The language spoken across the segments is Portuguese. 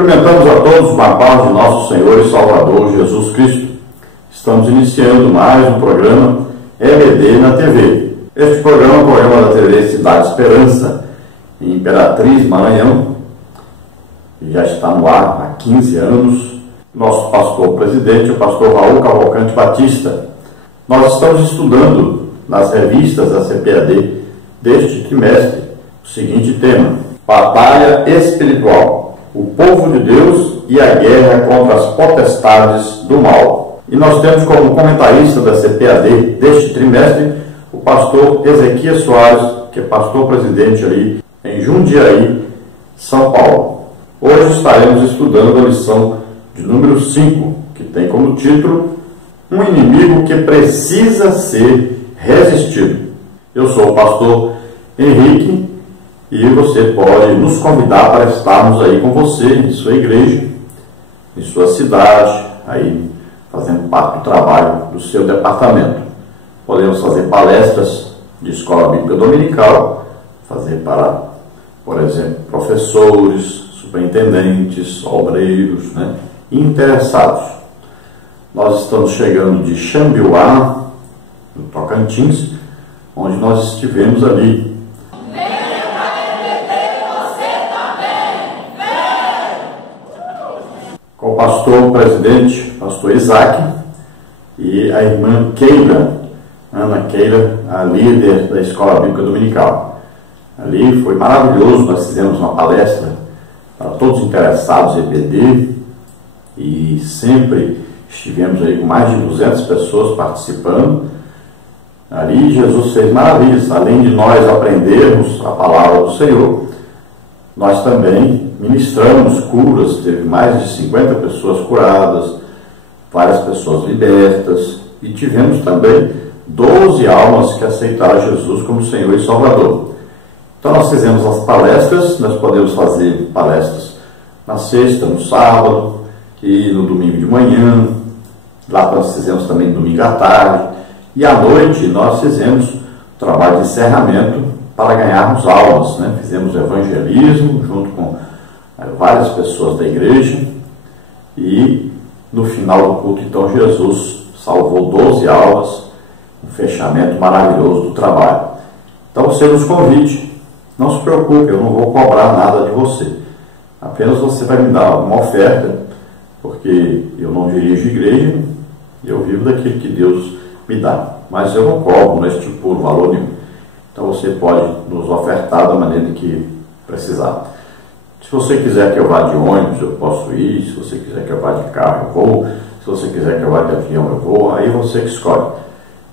Cumprimentamos a todos com a paz de nosso Senhor e Salvador Jesus Cristo. Estamos iniciando mais um programa EBD na TV. Este programa é um programa da TV Cidade Esperança, em Imperatriz, Maranhão, que já está no ar há 15 anos. Nosso pastor-presidente, o pastor Raul Cavalcante Batista. Nós estamos estudando nas revistas da CPAD deste trimestre o seguinte tema: Batalha Espiritual. O povo de Deus e a guerra contra as potestades do mal. E nós temos como comentarista da CPAD deste trimestre o pastor Ezequias Soares, que é pastor-presidente ali em Jundiaí, São Paulo. Hoje estaremos estudando a lição de número 5, que tem como título Um inimigo que precisa ser resistido. Eu sou o pastor Henrique e você pode nos convidar para estarmos aí com você, em sua igreja, em sua cidade, aí fazendo parte do trabalho do seu departamento. Podemos fazer palestras de escola bíblica dominical, fazer para, por exemplo, professores, superintendentes, obreiros, interessados. Nós estamos chegando de Xambiuá, no Tocantins, onde nós estivemos ali. Com o pastor-presidente, pastor Isaac, e a irmã Keila, Ana Keila, a líder da Escola Bíblica Dominical. Ali foi maravilhoso, nós fizemos uma palestra para todos os interessados em EBD, e sempre estivemos aí com mais de 200 pessoas participando. Ali Jesus fez maravilhas, além de nós aprendermos a palavra do Senhor, nós também ministramos curas, teve mais de 50 pessoas curadas, várias pessoas libertas, e tivemos também 12 almas que aceitaram Jesus como Senhor e Salvador. Então nós fizemos as palestras, nós podemos fazer palestras na sexta, no sábado e no domingo de manhã. Lá nós fizemos também domingo à tarde, e à noite nós fizemos o trabalho de encerramento para ganharmos almas, Fizemos evangelismo junto com várias pessoas da igreja, e no final do culto, então, Jesus salvou 12 almas, um fechamento maravilhoso do trabalho. Então você nos convide, não se preocupe, eu não vou cobrar nada de você, apenas você vai me dar uma oferta, porque eu não dirijo igreja, eu vivo daquilo que Deus me dá, mas eu não cobro, não estipulo valor nenhum. Então você pode nos ofertar da maneira que precisar. Se você quiser que eu vá de ônibus, eu posso ir. Se você quiser que eu vá de carro, eu vou. Se você quiser que eu vá de avião, eu vou. Aí você que escolhe.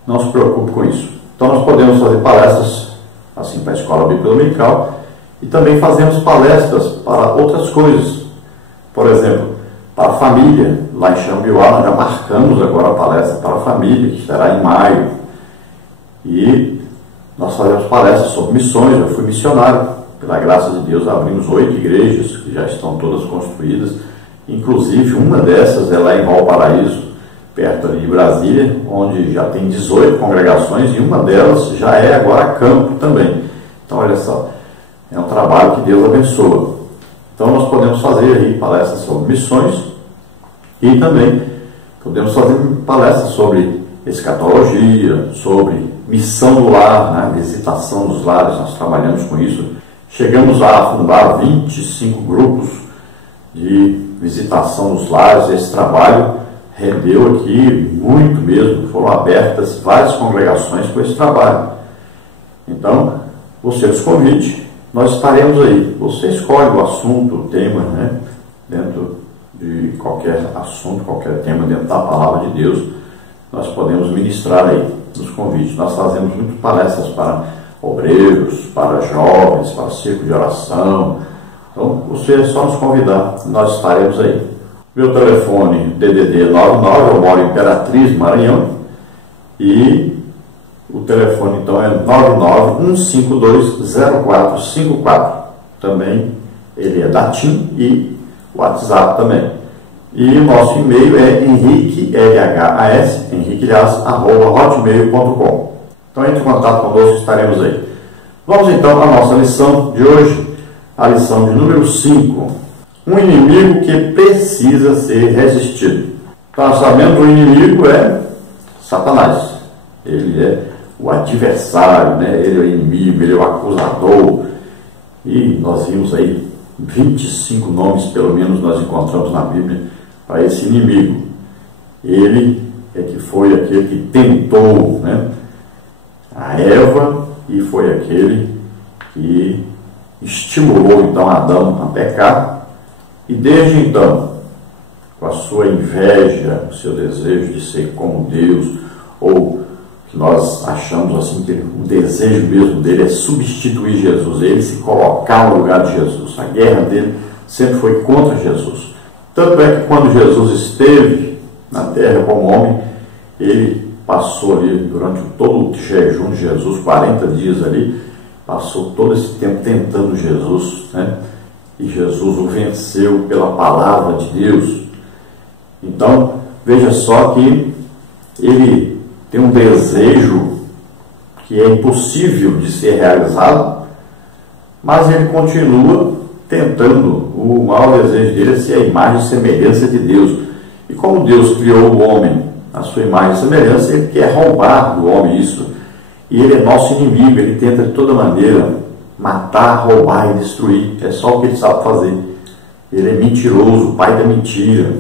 Não se preocupe com isso. Então nós podemos fazer palestras assim para a Escola Bíblica Dominical, e também fazemos palestras para outras coisas. Por exemplo, para a família. Lá em Xambiuá nós já marcamos agora a palestra para a família, que será em maio. E nós fazemos palestras sobre missões. Eu fui missionário. Pela graça de Deus, abrimos 8 igrejas, que já estão todas construídas. Inclusive, uma dessas é lá em Valparaíso, perto ali de Brasília, onde já tem 18 congregações, e uma delas já é agora campo também. Então, olha só, é um trabalho que Deus abençoa. Então, nós podemos fazer aí palestras sobre missões, e também podemos fazer palestras sobre escatologia, sobre missão do lar, visitação dos lares. Nós trabalhamos com isso. Chegamos a fundar 25 grupos de visitação dos lares. Esse trabalho rendeu aqui muito mesmo. Foram abertas várias congregações com esse trabalho. Então, você nos convide, nós estaremos aí. Você escolhe o assunto, o tema, dentro de qualquer assunto, qualquer tema dentro da palavra de Deus, nós podemos ministrar aí nos convites. Nós fazemos muitas palestras para obreiros, para jovens, para círculo de oração. Então, você é só nos convidar, nós estaremos aí. Meu telefone, DDD 99, eu moro em Imperatriz, Maranhão, e o telefone, então, é 991520454. Também, ele é da TIM, e WhatsApp também. E o nosso e-mail é henriquelhas@hotmail.com. Então entre em contato conosco, estaremos aí. Vamos então à nossa lição de hoje, a lição de número 5. Um inimigo que precisa ser resistido. Então, nós sabemos que o inimigo é Satanás. Ele é o adversário, né? Ele é o inimigo, ele é o acusador. E nós vimos aí 25 nomes, pelo menos, nós encontramos na Bíblia para esse inimigo. Ele é que foi aquele que tentou, né, a Eva, e foi aquele que estimulou então Adão a pecar, e desde então, com a sua inveja, o seu desejo de ser como Deus, ou que nós achamos assim que o desejo mesmo dele é substituir Jesus, ele se colocar no lugar de Jesus. A guerra dele sempre foi contra Jesus. Tanto é que quando Jesus esteve na terra como homem, ele passou ali durante todo o jejum de Jesus, 40 dias ali, passou todo esse tempo tentando Jesus, né? E Jesus o venceu pela palavra de Deus. Então, veja só que ele tem um desejo que é impossível de ser realizado, mas ele continua tentando. O maior desejo dele é ser a imagem e semelhança de Deus. E como Deus criou o homem à sua imagem e semelhança, ele quer roubar do homem isso. E ele é nosso inimigo, ele tenta de toda maneira matar, roubar e destruir. É só o que ele sabe fazer. Ele é mentiroso, o pai da mentira.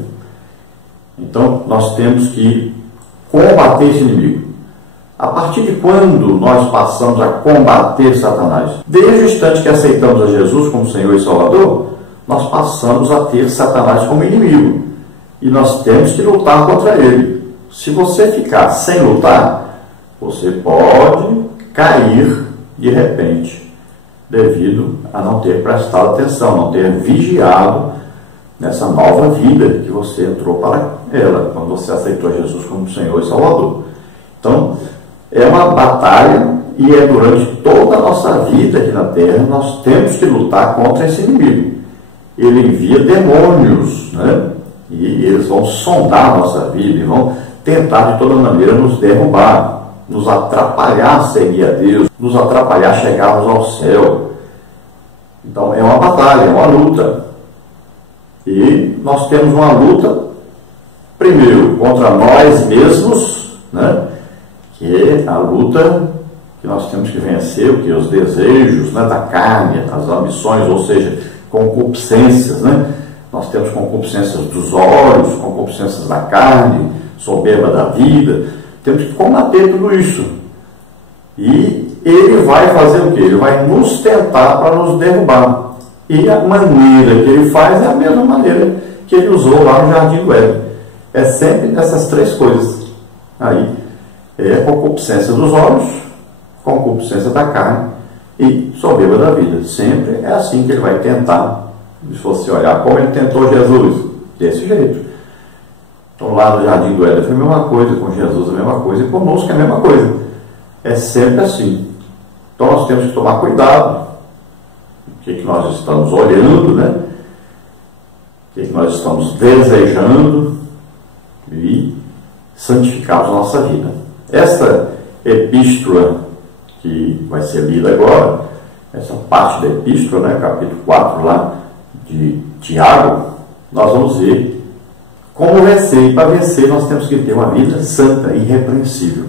Então, nós temos que combater esse inimigo. A partir de quando nós passamos a combater Satanás? Desde o instante que aceitamos a Jesus como Senhor e Salvador, nós passamos a ter Satanás como inimigo. E nós temos que lutar contra ele. Se você ficar sem lutar, você pode cair de repente, devido a não ter prestado atenção, não ter vigiado nessa nova vida que você entrou para ela, quando você aceitou Jesus como Senhor e Salvador. Então, é uma batalha, e é durante toda a nossa vida aqui na Terra, nós temos que lutar contra esse inimigo. Ele envia demônios, né? E eles vão sondar a nossa vida e vão tentar de toda maneira nos derrubar, nos atrapalhar a seguir a Deus, nos atrapalhar a chegarmos ao céu. Então é uma batalha, é uma luta. E nós temos uma luta, primeiro, contra nós mesmos, né? Que é a luta que nós temos que vencer, o que os desejos, né, da carne, as ambições, ou seja, concupiscências, né? Nós temos concupiscências dos olhos, concupiscências da carne, soberba da vida. Temos que combater tudo isso. E ele vai fazer o quê? Ele vai nos tentar para nos derrubar. E a maneira que ele faz é a mesma maneira que ele usou lá no Jardim do Éden. É sempre essas três coisas. Aí é concupiscência dos olhos, concupiscência da carne e soberba da vida. Sempre é assim que ele vai tentar. Se você olhar como ele tentou Jesus, desse jeito. Então lá no Jardim do Éden foi a mesma coisa, com Jesus a mesma coisa, e conosco é a mesma coisa. É sempre assim. Então nós temos que tomar cuidado. O que nós estamos olhando, né? O que nós estamos desejando, e santificarmos a nossa vida. Esta epístola que vai ser lida agora, essa parte da epístola, né, capítulo 4 lá de Tiago, nós vamos ver como vencer. E para vencer nós temos que ter uma vida santa e irrepreensível.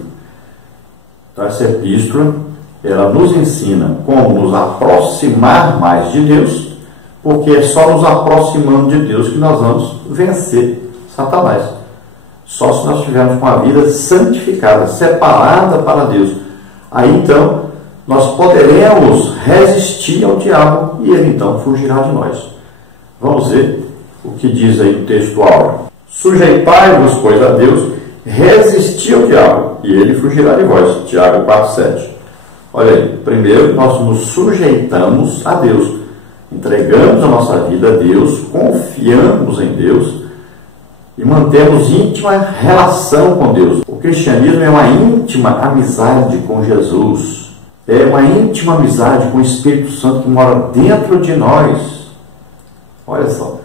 Então essa epístola, ela nos ensina como nos aproximar mais de Deus, porque é só nos aproximando de Deus que nós vamos vencer Satanás. Só se nós tivermos uma vida santificada, separada para Deus. Aí então nós poderemos resistir ao diabo e ele então fugirá de nós. Vamos ver o que diz aí o texto áureo. Sujeitai-vos, pois, a Deus, resisti ao diabo, e ele fugirá de vós. Tiago 4,7. Olha aí, primeiro nós nos sujeitamos a Deus, entregamos a nossa vida a Deus, confiamos em Deus e mantemos íntima relação com Deus. O cristianismo é uma íntima amizade com Jesus, é uma íntima amizade com o Espírito Santo que mora dentro de nós. Olha só,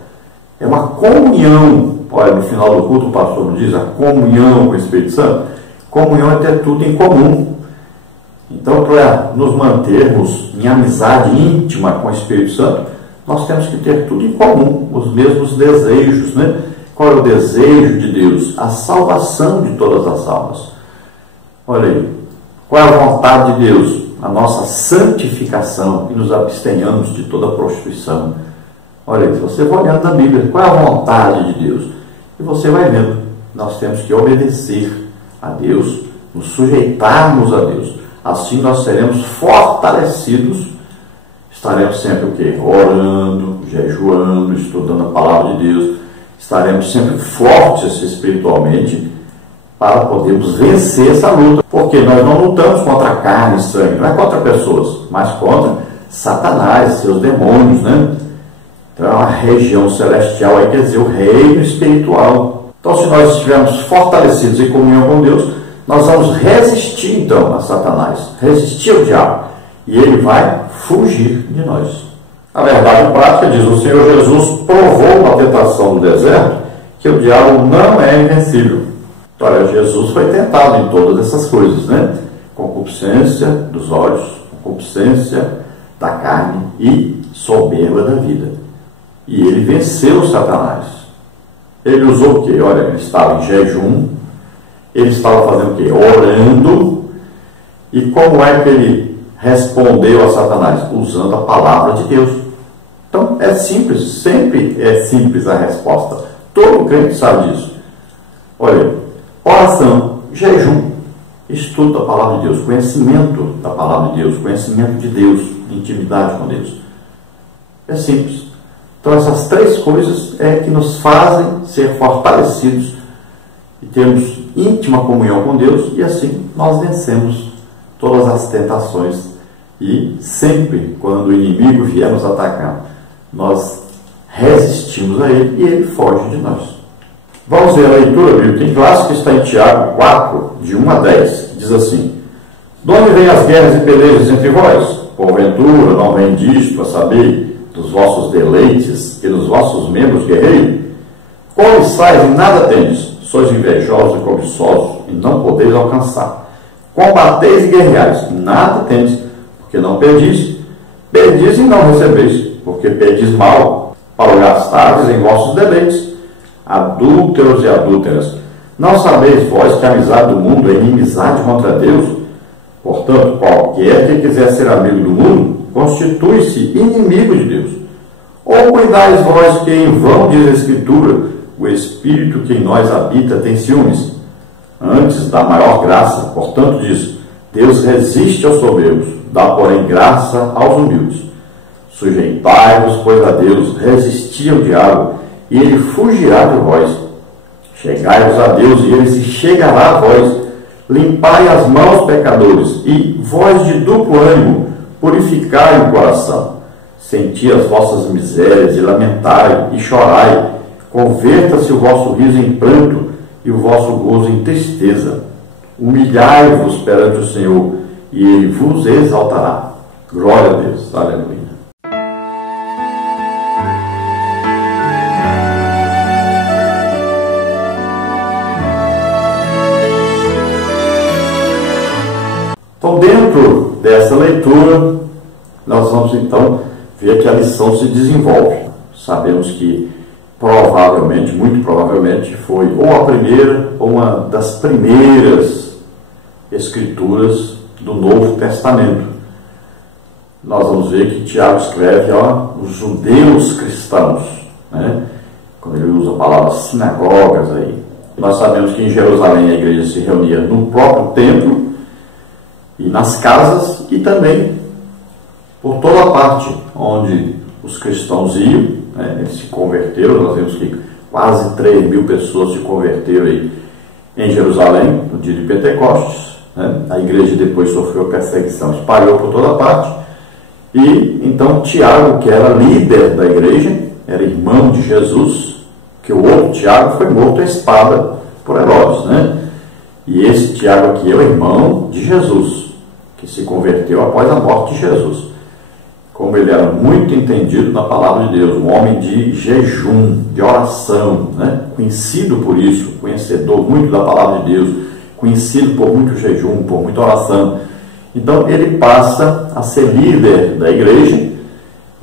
é uma comunhão. Olha, no final do culto o pastor diz a comunhão com o Espírito Santo. Comunhão é ter tudo em comum. Então, para nos mantermos em amizade íntima com o Espírito Santo, nós temos que ter tudo em comum, os mesmos desejos, né? Qual é o desejo de Deus? A salvação de todas as almas. Olha aí, qual é a vontade de Deus? A nossa santificação, e nos abstenhamos de toda prostituição. Olha aí, se você vai olhando na Bíblia, qual é a vontade de Deus? E você vai vendo, nós temos que obedecer a Deus, nos sujeitarmos a Deus. Assim nós seremos fortalecidos, estaremos sempre o quê? Orando, jejuando, estudando a palavra de Deus, estaremos sempre fortes espiritualmente para podermos vencer essa luta. Porque nós não lutamos contra carne e sangue, não é contra pessoas, mas contra Satanás e seus demônios, né? Então é uma região celestial, aí quer dizer o reino espiritual. Então se nós estivermos fortalecidos em comunhão com Deus, nós vamos resistir então a Satanás, resistir ao diabo, e ele vai fugir de nós. A verdade prática diz, o Senhor Jesus provou na tentação no deserto que o diabo não é invencível. Olha, Jesus foi tentado em todas essas coisas, né? Concupiscência dos olhos, concupiscência da carne e soberba da vida. E ele venceu Satanás. Ele usou o quê? Olha, ele estava em jejum, ele estava fazendo o quê? Orando. E como é que ele respondeu a Satanás? Usando a palavra de Deus. Então é simples, sempre é simples a resposta. Todo crente sabe disso. Olha, oração, jejum, estudo da palavra de Deus, conhecimento da palavra de Deus, conhecimento de Deus, intimidade com Deus. É simples. Então essas três coisas é que nos fazem ser fortalecidos e termos íntima comunhão com Deus, e assim nós vencemos todas as tentações, e sempre quando o inimigo vier nos atacar, nós resistimos a ele e ele foge de nós. Vamos ver a leitura bíblica em clássico, que está em Tiago 4, de 1 a 10, que diz assim: de onde vêm as guerras e pelejas entre vós? Porventura não vem disto, a saber, dos vossos deleites e dos vossos membros guerreiros? Cobiçais e nada tendes, sois invejosos e cobiçosos, e não podeis alcançar. Combateis e guerreais, nada tendes, porque não pedis. Pedis e não recebeis, porque pedis mal, para o gastardes em vossos deleites. Adúlteros e adúlteras, não sabeis vós que a amizade do mundo é inimizade contra Deus? Portanto, qualquer que quiser ser amigo do mundo, constitui-se inimigo de Deus. Ou cuidais vós que em vão diz a Escritura, o Espírito que em nós habita tem ciúmes? Antes dá maior graça, portanto diz, Deus resiste aos soberbos, dá porém graça aos humildes. Sujeitai-vos, pois, a Deus, resisti ao diabo, e ele fugirá de vós. Chegai-vos a Deus, e ele se chegará a vós. Limpai as mãos, pecadores, e vós de duplo ânimo, purificai o coração. Senti as vossas misérias, e lamentai, e chorai. Converta-se o vosso riso em pranto, e o vosso gozo em tristeza. Humilhai-vos perante o Senhor, e ele vos exaltará. Glória a Deus. Aleluia. Então, dentro dessa leitura, nós vamos então ver que a lição se desenvolve. Sabemos que provavelmente, muito provavelmente, foi ou a primeira ou uma das primeiras escrituras do Novo Testamento. Nós vamos ver que Tiago escreve os judeus cristãos, né? Quando ele usa a palavra sinagogas aí. Nós sabemos que em Jerusalém a igreja se reunia no próprio templo e nas casas, e também por toda a parte onde os cristãos iam, né? Eles se converteram. Nós vemos que quase 3 mil pessoas se converteram aí em Jerusalém no dia de Pentecostes, né? A igreja depois sofreu perseguição, espalhou por toda a parte, e então Tiago, que era líder da igreja, era irmão de Jesus, que o outro Tiago foi morto à espada por Herodes, né? E esse Tiago aqui é o irmão de Jesus, que se converteu após a morte de Jesus. Como ele era muito entendido na palavra de Deus, um homem de jejum, de oração, né? Conhecido por isso, conhecedor muito da palavra de Deus, conhecido por muito jejum, por muita oração. Então ele passa a ser líder da igreja.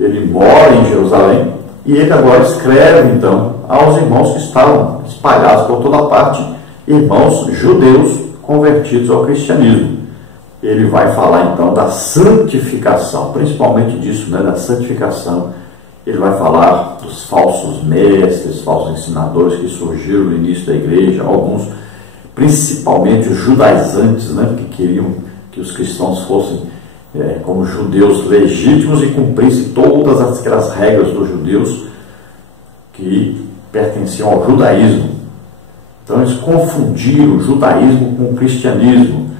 ele mora em Jerusalém e ele agora escreve então aos irmãos que estavam espalhados por toda parte, irmãos judeus convertidos ao cristianismo. Ele vai falar então da santificação, principalmente disso, né, da santificação. Ele vai falar dos falsos mestres, falsos ensinadores que surgiram no início da igreja, alguns, principalmente os judaizantes, né, que queriam que os cristãos fossem como judeus legítimos e cumprissem todas aquelas regras dos judeus que pertenciam ao judaísmo. Então eles confundiram o judaísmo com o cristianismo.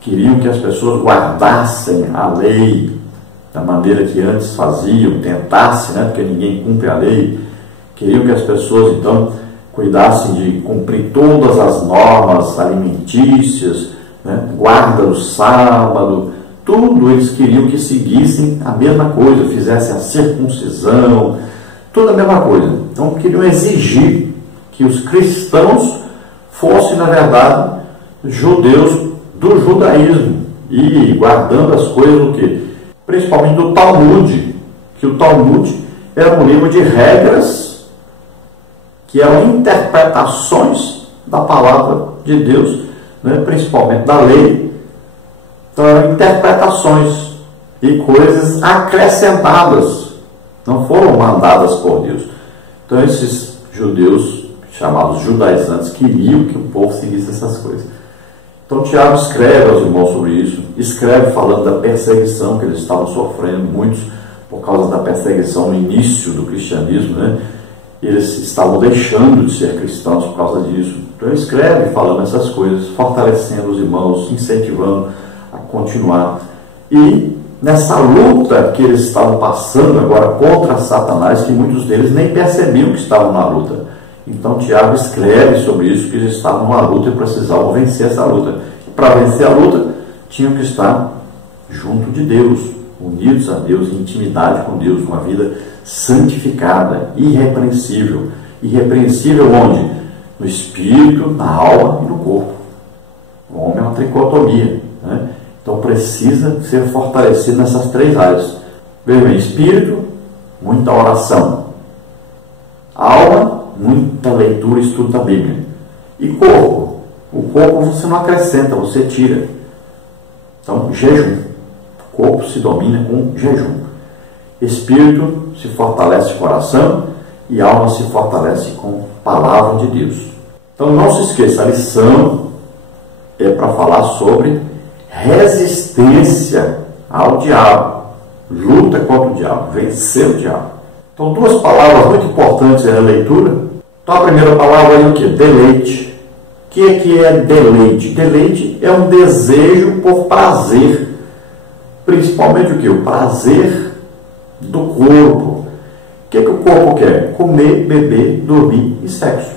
Queriam que as pessoas guardassem a lei da maneira que antes faziam, tentassem, né, porque ninguém cumpre a lei. Queriam que as pessoas então cuidassem de cumprir todas as normas alimentícias, né, guarda do sábado, tudo eles queriam que seguissem a mesma coisa, fizessem a circuncisão, tudo a mesma coisa. Então queriam exigir que os cristãos fossem, na verdade, judeus do judaísmo e guardando as coisas do quê? Principalmente do Talmud, que o Talmud era um livro de regras que eram interpretações da palavra de Deus, né, principalmente da lei. Então eram interpretações e coisas acrescentadas, não foram mandadas por Deus. Então esses judeus, chamados judaizantes, queriam que o povo seguisse essas coisas. Então Tiago escreve aos irmãos sobre isso, escreve falando da perseguição que eles estavam sofrendo, muitos por causa da perseguição no início do cristianismo, né? Eles estavam deixando de ser cristãos por causa disso. Então ele escreve falando essas coisas, fortalecendo os irmãos, incentivando a continuar. E nessa luta que eles estavam passando agora contra Satanás, que muitos deles nem percebiam que estavam na luta. Então Tiago escreve sobre isso, que eles estavam numa luta e precisavam vencer essa luta. Para vencer a luta, tinham que estar junto de Deus, unidos a Deus, em intimidade com Deus, uma vida santificada, irrepreensível. Irrepreensível onde? No espírito, na alma e no corpo. O homem é uma tricotomia, né? Então precisa ser fortalecido nessas três áreas. Veja bem, espírito, muita oração. Alma, muita leitura e estudo da Bíblia. E corpo? O corpo você não acrescenta, você tira. Então, jejum. O corpo se domina com jejum. Espírito se fortalece com oração e alma se fortalece com a palavra de Deus. Então, não se esqueça, a lição é para falar sobre resistência ao diabo. Luta contra o diabo, vencer o diabo. Então, duas palavras muito importantes na leitura. Então, a primeira palavra é o que? Deleite. O que é deleite? Deleite é um desejo por prazer. Principalmente o que? O prazer do corpo. O que o corpo quer? Comer, beber, dormir e sexo.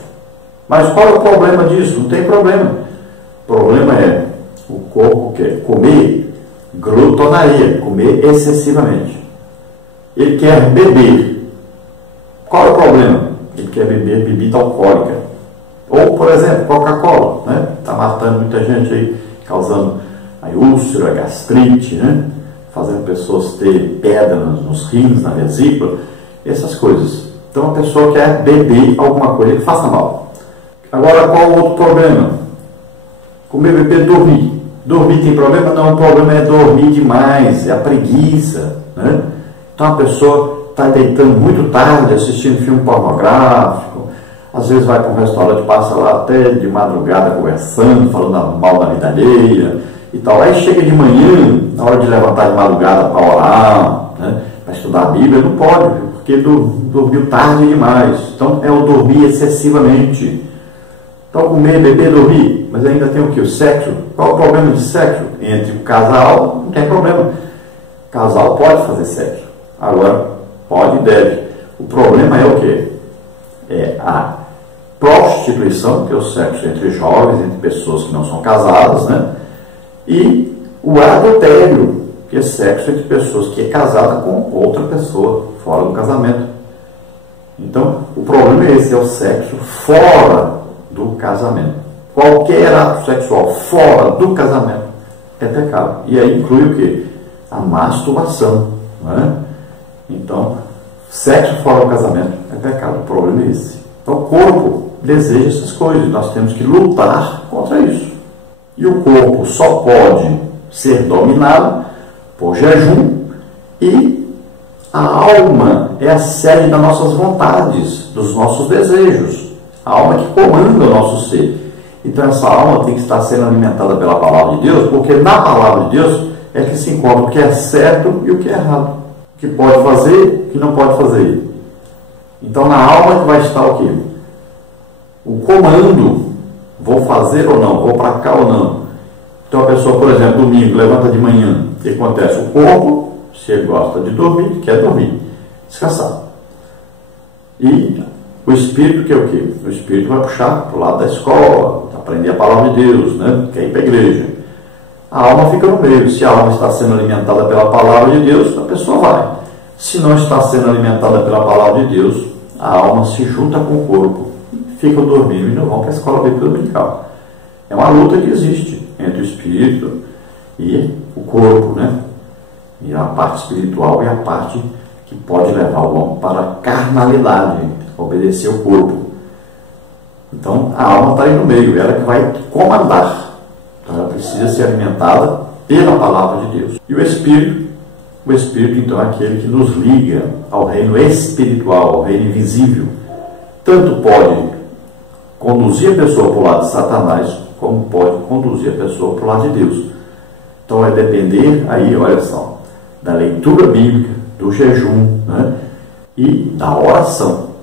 Mas qual é o problema disso? Não tem problema. O problema é o corpo quer comer, glutonaria, comer excessivamente. Ele quer beber. Qual é o problema? Ele quer beber bebida alcoólica. Ou, por exemplo, Coca-Cola, né? Está matando muita gente aí, causando a úlcera, a gastrite, né? Fazendo pessoas ter pedra nos rins, na vesícula, essas coisas. Então a pessoa quer beber alguma coisa que faça mal. Agora, qual o outro problema? Comer, beber, dormir. Dormir tem problema? Não, o problema é dormir demais, é a preguiça, né? Então a pessoa está deitando muito tarde, assistindo filme pornográfico, às vezes vai para um restaurante, passa lá até de madrugada conversando, falando mal da vida alheia e tal. Aí chega de manhã, na hora de levantar de madrugada para orar, né, para estudar a Bíblia, não pode, porque dormiu tarde demais. Então é o dormir excessivamente. Então comer, beber, dormir, mas ainda tem o que? O sexo. Qual é o problema de sexo? Entre o casal, não tem problema. O casal pode fazer sexo. Agora, pode e deve. O problema é o quê? É a prostituição, que é o sexo entre jovens, entre pessoas que não são casadas, né? E o adultério, que é sexo entre pessoas que é casada com outra pessoa, fora do casamento. Então, o problema é esse, é o sexo fora do casamento. Qualquer ato sexual fora do casamento é pecado. E aí inclui o quê? A masturbação, não é? Então, sexo fora do casamento é pecado, o problema é esse. Então, o corpo deseja essas coisas, nós temos que lutar contra isso. E o corpo só pode ser dominado por jejum, e a alma é a sede das nossas vontades, dos nossos desejos. A alma que comanda o nosso ser. Então essa alma tem que estar sendo alimentada pela palavra de Deus, porque na palavra de Deus é que se encontra o que é certo e o que é errado. O que pode fazer e o que não pode fazer. Então na alma que vai estar o quê? O comando. Vou fazer ou não? Vou para cá ou não? Então a pessoa, por exemplo, domingo, levanta de manhã. O que acontece? O corpo, se ele gosta de dormir, quer dormir. Descansar. E o espírito, que é o quê? O espírito vai puxar para o lado da escola, aprender a palavra de Deus, né? Quer ir para a igreja. A alma fica no meio. Se a alma está sendo alimentada pela palavra de Deus, a pessoa vai. Se não está sendo alimentada pela palavra de Deus, a alma se junta com o corpo, ficam dormindo e não vão para a escola bíblica dominical. É uma luta que existe entre o espírito e o corpo, né? E a parte espiritual e a parte que pode levar o homem para a carnalidade, obedecer o corpo. Então a alma está aí no meio, ela que vai comandar. Então ela precisa ser alimentada pela palavra de Deus. E o espírito então é aquele que nos liga ao reino espiritual, ao reino invisível. Tanto pode conduzir a pessoa para o lado de Satanás, como pode conduzir a pessoa para o lado de Deus. Então vai depender aí, olha só, da leitura bíblica, do jejum, né? E da oração.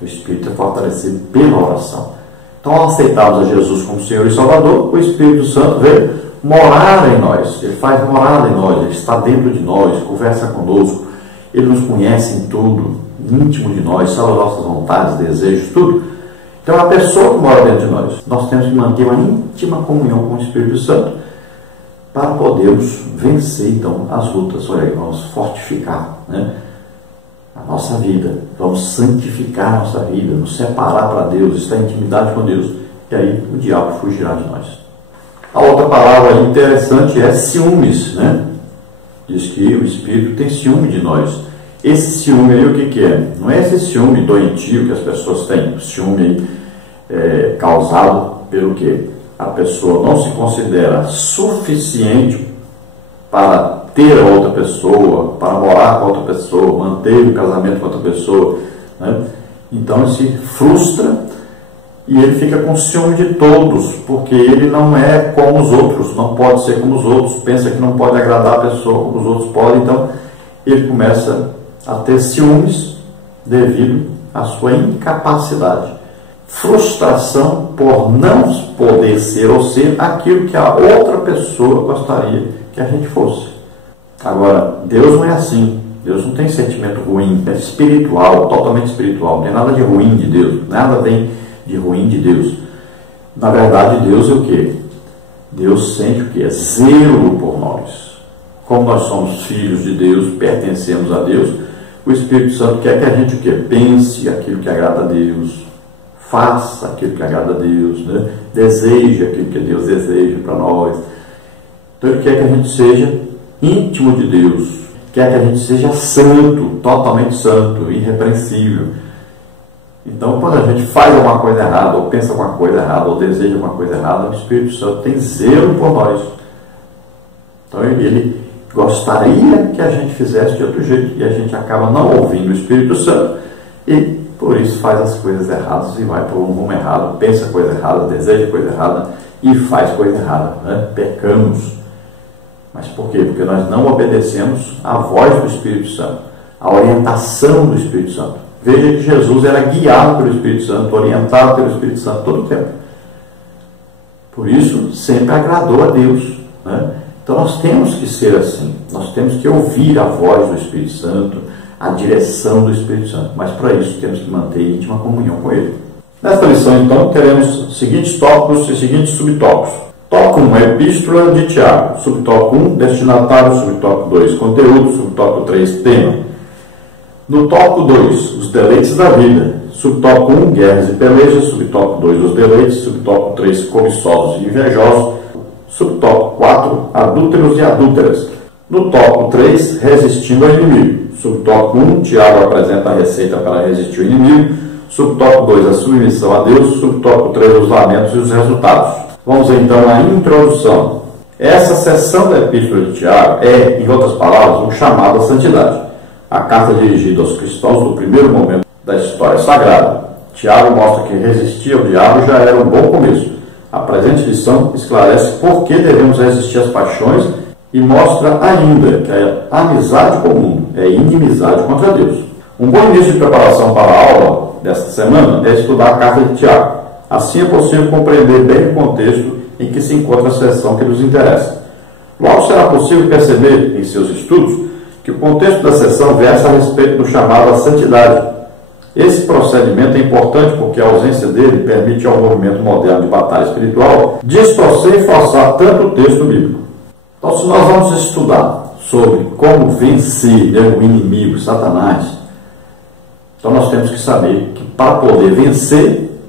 O Espírito é fortalecido pela oração. Então, ao aceitarmos a Jesus como Senhor e Salvador, o Espírito Santo veio morar em nós. Ele faz morada em nós, ele está dentro de nós, conversa conosco, ele nos conhece em tudo, íntimo de nós, sabe as nossas vontades, desejos, tudo. Então, é a pessoa que mora dentro de nós. Nós temos que manter uma íntima comunhão com o Espírito Santo para podermos vencer, então, as lutas. Olha aí, vamos fortificar, né, a nossa vida, vamos santificar a nossa vida, nos separar para Deus, estar em intimidade com Deus, e aí o diabo fugirá de nós. A outra palavra interessante é ciúmes, né? Diz que o Espírito tem ciúme de nós. Esse ciúme aí, o que é? Não é esse ciúme doentio que as pessoas têm, o ciúme aí, causado pelo quê? A pessoa não se considera suficiente para ter a outra pessoa, para morar com a outra pessoa, manter um casamento com a outra pessoa, né? Então ele se frustra e ele fica com ciúme de todos, porque ele não é como os outros, não pode ser como os outros, pensa que não pode agradar a pessoa como os outros podem, então ele começa a ter ciúmes devido à sua incapacidade. Frustração por não poder ser ou ser aquilo que a outra pessoa gostaria que a gente fosse. Agora, Deus não é assim. Deus não tem sentimento ruim, é espiritual, totalmente espiritual. Não tem nada de ruim de Deus, nada vem de ruim de Deus. Na verdade, Deus é o quê? Deus sente o quê? É zelo por nós. Como nós somos filhos de Deus, pertencemos a Deus, o Espírito Santo quer que a gente o quê? Pense aquilo que agrada a Deus, faça aquilo que agrada a Deus, né? Deseje aquilo que Deus deseja para nós. Então Ele quer que a gente seja íntimo de Deus, quer que a gente seja santo, totalmente santo, irrepreensível. Então, quando a gente faz alguma coisa errada, ou pensa alguma coisa errada, ou deseja alguma coisa errada, o Espírito Santo tem zelo por nós. Então, ele gostaria que a gente fizesse de outro jeito, e a gente acaba não ouvindo o Espírito Santo, e por isso faz as coisas erradas e vai para um rumo errado, pensa coisa errada, deseja coisa errada e faz coisa errada, né? Pecamos. Mas por quê? Porque nós não obedecemos à voz do Espírito Santo, à orientação do Espírito Santo. Veja que Jesus era guiado pelo Espírito Santo, orientado pelo Espírito Santo todo o tempo. Por isso, sempre agradou a Deus, né? Então nós temos que ser assim, nós temos que ouvir a voz do Espírito Santo, a direção do Espírito Santo, mas para isso temos que manter íntima comunhão com Ele. Nesta lição, então, teremos os seguintes tópicos e seguintes subtópicos. Tópico 1, a Epístola de Tiago. Subtópico 1, destinatário. Subtópico 2, conteúdo. Subtópico 3, tema. No tópico 2, os deleites da vida. Subtópico 1, guerras e pelejas. Subtópico 2, os deleites. Subtópico 3, cobiçosos e invejosos. Subtópico 4, adúlteros e adúlteras. No tópico 3, resistindo ao inimigo. Subtópico 1, Tiago apresenta a receita para resistir o inimigo. Subtópico 2, a submissão a Deus. Subtópico 3, os lamentos e os resultados. Vamos então à introdução. Essa seção da Epístola de Tiago é, em outras palavras, um chamado à santidade. A carta dirigida aos cristãos no primeiro momento da história sagrada. Tiago mostra que resistir ao diabo já era um bom começo. A presente lição esclarece por que devemos resistir às paixões e mostra ainda que a amizade comum é inimizade contra Deus. Um bom início de preparação para a aula desta semana é estudar a carta de Tiago. Assim é possível compreender bem o contexto em que se encontra a seção que nos interessa. Logo será possível perceber em seus estudos que o contexto da seção versa a respeito do chamado à santidade. Esse procedimento é importante porque a ausência dele permite ao movimento moderno de batalha espiritual distorcer e forçar tanto o texto bíblico. Então, se nós vamos estudar sobre como vencer o inimigo, Satanás, então nós temos que saber que para poder vencer,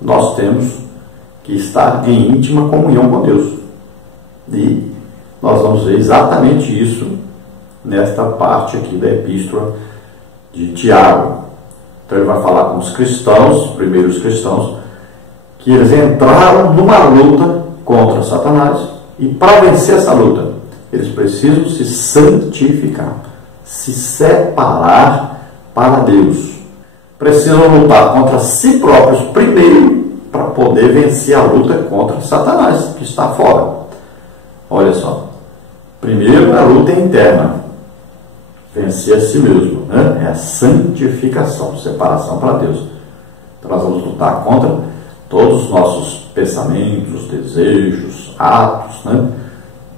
nós temos que estar em íntima comunhão com Deus. E nós vamos ver exatamente isso nesta parte aqui da Epístola de Tiago. Então ele vai falar com os cristãos, os primeiros cristãos, que eles entraram numa luta contra Satanás, e para vencer essa luta, eles precisam se santificar, se separar para Deus. Precisam lutar contra si próprios primeiro, para poder vencer a luta contra Satanás, que está fora. Olha só, primeiro a luta interna, vencer a si mesmo, né? É a santificação, separação para Deus. Então nós vamos lutar contra todos os nossos pensamentos, desejos, atos, né?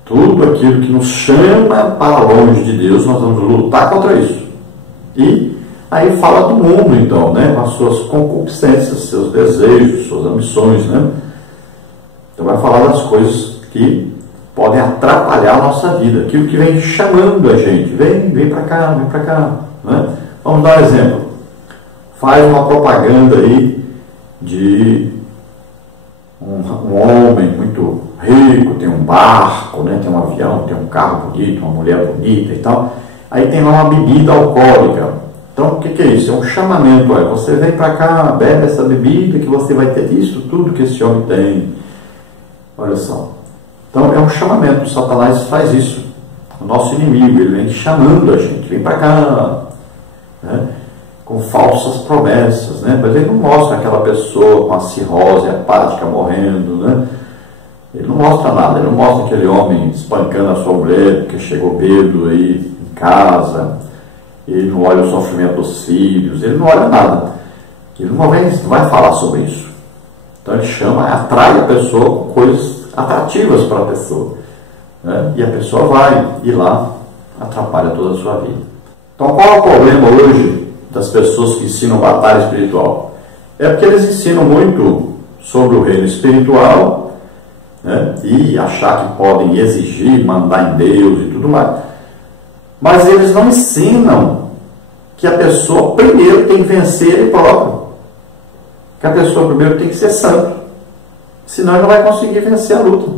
Tudo aquilo que nos chama para longe de Deus, nós vamos lutar contra isso. E aí fala do mundo, então, né? Com as suas concupiscências, seus desejos, suas ambições, né? Então vai falar das coisas que podem atrapalhar a nossa vida, aquilo que vem chamando a gente, vem para cá, né? Vamos dar um exemplo. Faz uma propaganda aí de um homem muito rico, tem um barco, né? Tem um avião, tem um carro bonito, uma mulher bonita e tal. Aí tem lá uma bebida alcoólica. Então o que é isso? É um chamamento. Olha, você vem para cá, bebe essa bebida que você vai ter isso tudo que esse homem tem. Olha só. Então é um chamamento, Satanás faz isso. O nosso inimigo, ele vem chamando a gente, vem para cá, né? Com falsas promessas, né? Mas ele não mostra aquela pessoa com a cirrose hepática morrendo, né? Ele não mostra nada, ele não mostra aquele homem espancando a sua mulher porque chegou bêbado aí em casa, ele não olha o sofrimento dos filhos, ele não olha nada. Ele não vai falar sobre isso. Então ele chama, atrai a pessoa com coisas atrativas para a pessoa, né? E a pessoa vai e lá atrapalha toda a sua vida. Então qual é o problema hoje das pessoas que ensinam batalha espiritual? É porque eles ensinam muito sobre o reino espiritual, né? E achar que podem exigir, mandar em Deus e tudo mais, mas eles não ensinam que a pessoa primeiro tem que vencer ele próprio, que a pessoa primeiro tem que ser santo, senão ele não vai conseguir vencer a luta.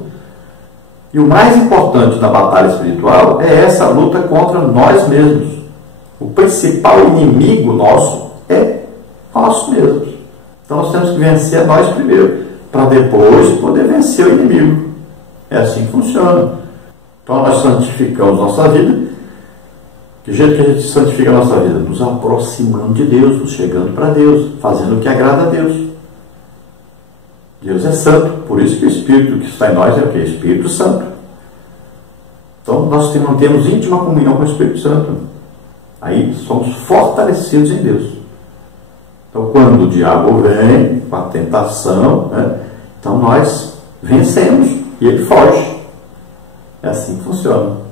E o mais importante da batalha espiritual é essa luta contra nós mesmos. O principal inimigo nosso é nós mesmos. Então nós temos que vencer a nós primeiro, para depois poder vencer o inimigo. É assim que funciona. Então nós santificamos nossa vida. De jeito que a gente santifica a nossa vida? Nos aproximando de Deus, nos chegando para Deus, fazendo o que agrada a Deus. Deus é santo, por isso que o Espírito que está em nós é o que? Espírito Santo. Então nós temos íntima comunhão com o Espírito Santo. Aí somos fortalecidos em Deus. Então quando o diabo vem com a tentação, né, então nós vencemos e ele foge. É assim que funciona.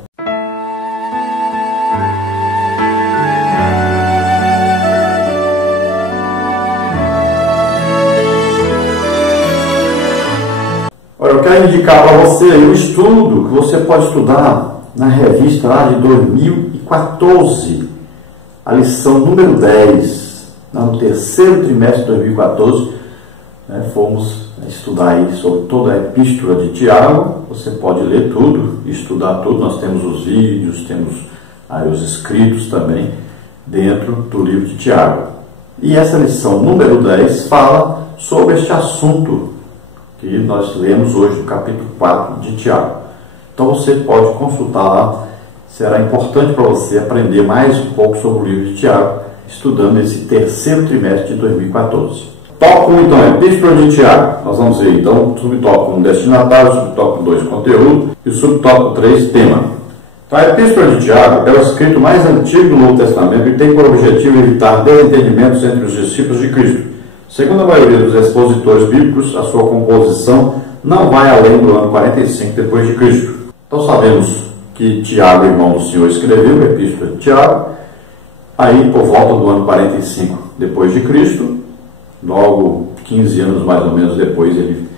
Olha, eu quero indicar para você aí um estudo que você pode estudar na revista lá de 2014, a lição número 10, no terceiro trimestre de 2014, né, fomos estudar aí sobre toda a epístola de Tiago. Você pode ler tudo, estudar tudo, nós temos os vídeos, temos aí os escritos também, dentro do livro de Tiago. E essa lição número 10 fala sobre este assunto que nós lemos hoje, no capítulo 4 de Tiago. Então você pode consultar lá, será importante para você aprender mais um pouco sobre o livro de Tiago, estudando esse terceiro trimestre de 2014. Tópico 1, então, Epístola de Tiago. Nós vamos ver, então, subtópico 1, destinatário, subtópico 2, conteúdo, e o subtópico 3, tema. Então, a Epístola de Tiago é o escrito mais antigo do Novo Testamento e tem por objetivo evitar desentendimentos entre os discípulos de Cristo. Segundo a maioria dos expositores bíblicos, a sua composição não vai além do ano 45 depois de Cristo. Então, sabemos que Tiago, irmão do Senhor, escreveu a Epístola de Tiago, aí por volta do ano 45 depois de Cristo, logo 15 anos mais ou menos depois ele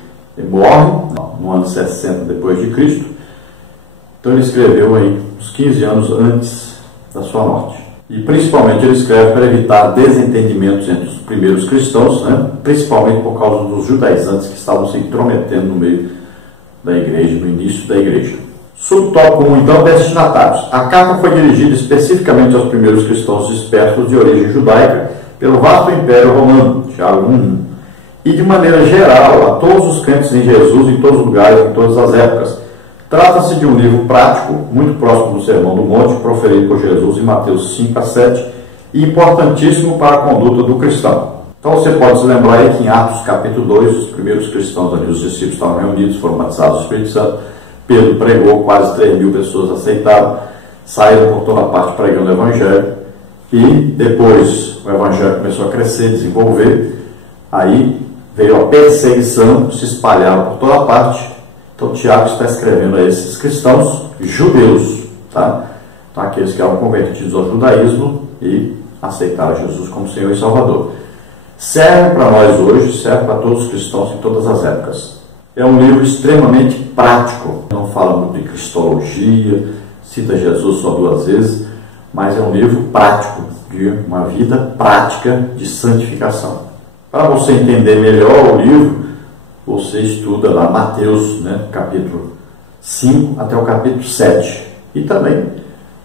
morre, no ano 60 depois de Cristo. Então ele escreveu aí uns 15 anos antes da sua morte. E principalmente ele escreve para evitar desentendimentos entre os primeiros cristãos, né? Principalmente por causa dos judaizantes que estavam se intrometendo no meio da igreja, no início da igreja. Subtópico 1, então, destinatários. A carta foi dirigida especificamente aos primeiros cristãos dispersos de origem judaica pelo vasto Império Romano, Tiago 1, e de maneira geral a todos os crentes em Jesus, em todos os lugares, em todas as épocas. Trata-se de um livro prático, muito próximo do Sermão do Monte, proferido por Jesus em Mateus 5 a 7, e importantíssimo para a conduta do cristão. Então você pode se lembrar aí que em Atos capítulo 2, os primeiros cristãos ali, os discípulos estavam reunidos, foram batizados do Espírito Santo, Pedro pregou, quase 3.000 pessoas aceitaram, saíram por toda parte pregando o Evangelho, e depois o Evangelho começou a crescer, desenvolver, aí veio a perseguição, se espalharam por toda parte. Então Tiago está escrevendo a esses cristãos judeus, tá? Então aqueles que eram convertidos ao judaísmo e aceitaram Jesus como Senhor e Salvador. Serve para nós hoje, serve para todos os cristãos em todas as épocas. É um livro extremamente prático, não fala muito de cristologia, cita Jesus só 2 vezes, mas é um livro prático, de uma vida prática de santificação. Para você entender melhor o livro, você estuda lá Mateus, né, capítulo 5 até o capítulo 7. E também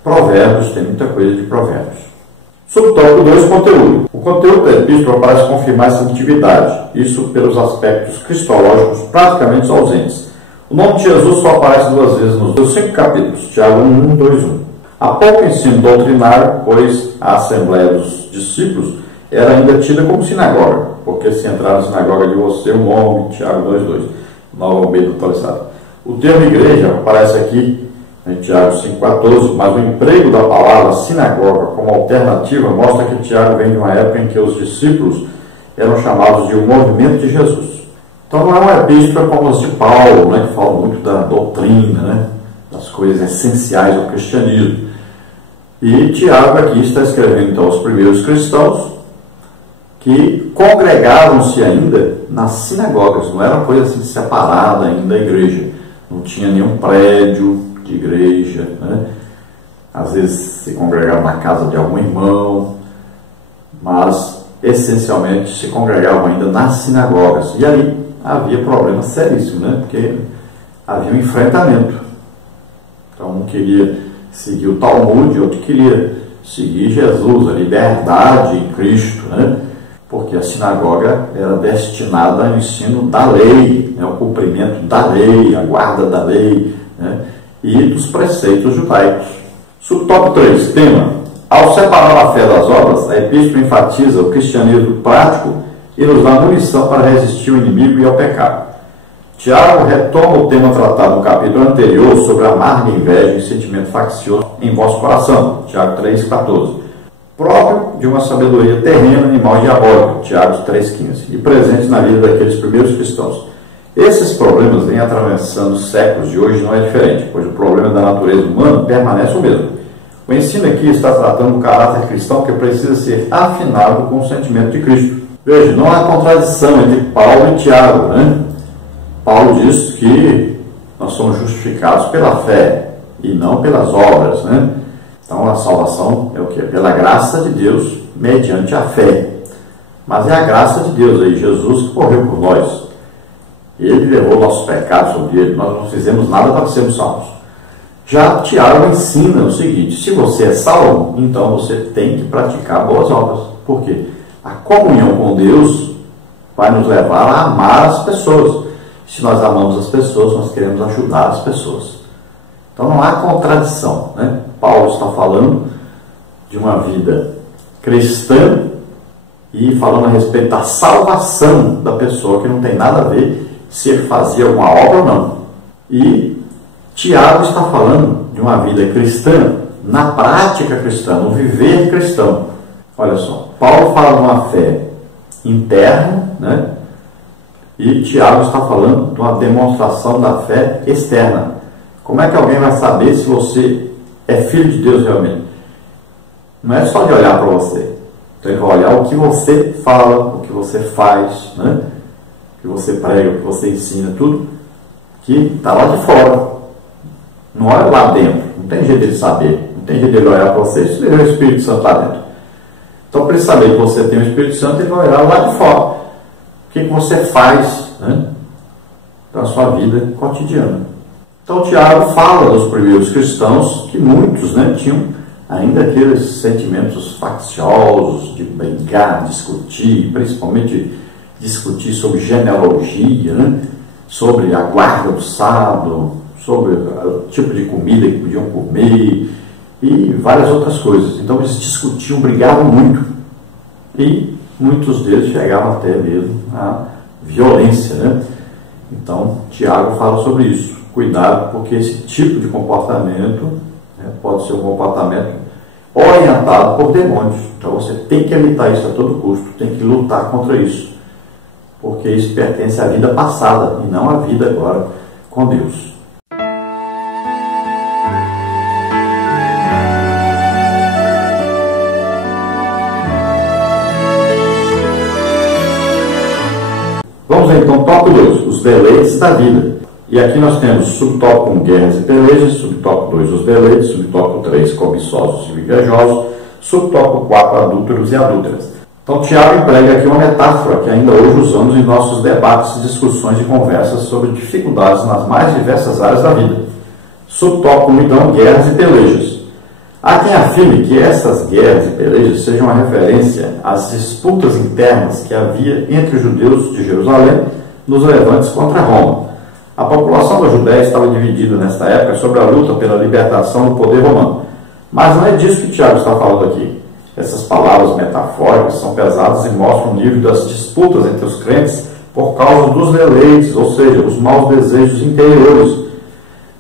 Provérbios, tem muita coisa de Provérbios. Subtópico 2, conteúdo. O conteúdo da epístola parece confirmar essa atividade, isso pelos aspectos cristológicos praticamente ausentes. O nome de Jesus só aparece 2 vezes nos 5 capítulos, Tiago 1, 2, 1. Há pouco ensino doutrinário, pois a Assembleia dos Discípulos era ainda tida como sinagoga, porque se entrar na sinagoga de você, um homem, Tiago 2, 2, Nova Almeida atualizada. O termo igreja aparece aqui em Tiago 5,14, mas o emprego da palavra sinagoga como alternativa mostra que Tiago vem de uma época em que os discípulos eram chamados de o movimento de Jesus. Então não é uma epístola como as de Paulo, né, que fala muito da doutrina, né, das coisas essenciais do cristianismo. E Tiago aqui está escrevendo então aos primeiros cristãos que congregavam-se ainda nas sinagogas, não era uma coisa assim separada ainda da igreja, não tinha nenhum prédio de igreja, né? Às vezes se congregavam na casa de algum irmão, mas essencialmente se congregavam ainda nas sinagogas, e ali havia problemas seríssimos, né? Porque havia um enfrentamento. Então um queria seguir o Talmud, outro queria seguir Jesus, a liberdade em Cristo, né? Porque a sinagoga era destinada ao ensino da lei, né? O cumprimento da lei, a guarda da lei, né? E dos preceitos judaicos. Subtópico 3, tema. Ao separar a fé das obras, a epístola enfatiza o cristianismo prático e nos dá munição para resistir ao inimigo e ao pecado. Tiago retoma o tema tratado no capítulo anterior sobre a amarga inveja e sentimento faccioso em vosso coração, Tiago 3,14. Próprio de uma sabedoria terrena, animal e diabólica, Tiago 3,15. E presentes na vida daqueles primeiros cristãos. Esses problemas vêm atravessando os séculos de hoje, não é diferente, pois o problema da natureza humana permanece o mesmo. O ensino aqui está tratando do caráter cristão que precisa ser afinado com o sentimento de Cristo. Veja, não há contradição entre Paulo e Tiago, né? Paulo diz que nós somos justificados pela fé e não pelas obras, né? Então a salvação é o que? Pela graça de Deus, mediante a fé. Mas é a graça de Deus aí, Jesus que morreu por nós. Ele levou nossos pecados sobre ele, nós não fizemos nada para sermos salvos. Já Tiago ensina o seguinte: se você é salvo, então você tem que praticar boas obras. Por quê? A comunhão com Deus vai nos levar a amar as pessoas. Se nós amamos as pessoas, nós queremos ajudar as pessoas. Então não há contradição, né? Paulo está falando de uma vida cristã e falando a respeito da salvação da pessoa, que não tem nada a ver se ele fazia alguma obra ou não. E Tiago está falando de uma vida cristã na prática cristã, no viver cristão. Olha só, Paulo fala de uma fé interna, né? E Tiago está falando de uma demonstração da fé externa. Como é que alguém vai saber se você é filho de Deus realmente? Não é só de olhar para você. Então ele vai olhar o que você fala, o que você faz, né? O que você prega, o que você ensina, tudo que está lá de fora. Não olha lá dentro. Não tem jeito de saber. Não tem jeito de ele olhar para você se ele é o Espírito Santo lá dentro. Então, para ele saber que você tem o Espírito Santo, ele vai olhar lá de fora. O que você faz, né, para a sua vida cotidiana. Então, Tiago fala dos primeiros cristãos, que muitos, né, tinham ainda aqueles sentimentos facciosos de brigar, discutir, principalmente discutir sobre genealogia, né, sobre a guarda do sábado, sobre o tipo de comida que podiam comer e várias outras coisas. Então eles discutiam, brigavam muito e muitos deles chegavam até mesmo à violência, né? Então Tiago fala sobre isso. Cuidado, porque esse tipo de comportamento, né, pode ser um comportamento orientado por demônios. Então você tem que evitar isso a todo custo, tem que lutar contra isso, porque isso pertence à vida passada e não à vida agora com Deus. Vamos então, tópico 2, os deleites da vida. E aqui nós temos subtópico 1, guerras e pelejas, subtópico 2, os deleites, subtópico 3, cobiçosos e invejosos, subtópico 4, adúlteros e adúlteras. Então Tiago emprega aqui uma metáfora que ainda hoje usamos em nossos debates, discussões e conversas sobre dificuldades nas mais diversas áreas da vida. Subtópico 1, então, guerras e pelejas. Há quem afirme que essas guerras e pelejas sejam uma referência às disputas internas que havia entre os judeus de Jerusalém nos levantes contra Roma. A população da Judéia estava dividida nesta época sobre a luta pela libertação do poder romano. Mas não é disso que Tiago está falando aqui. Essas palavras metafóricas são pesadas e mostram o nível das disputas entre os crentes por causa dos deleites, ou seja, os maus desejos interiores.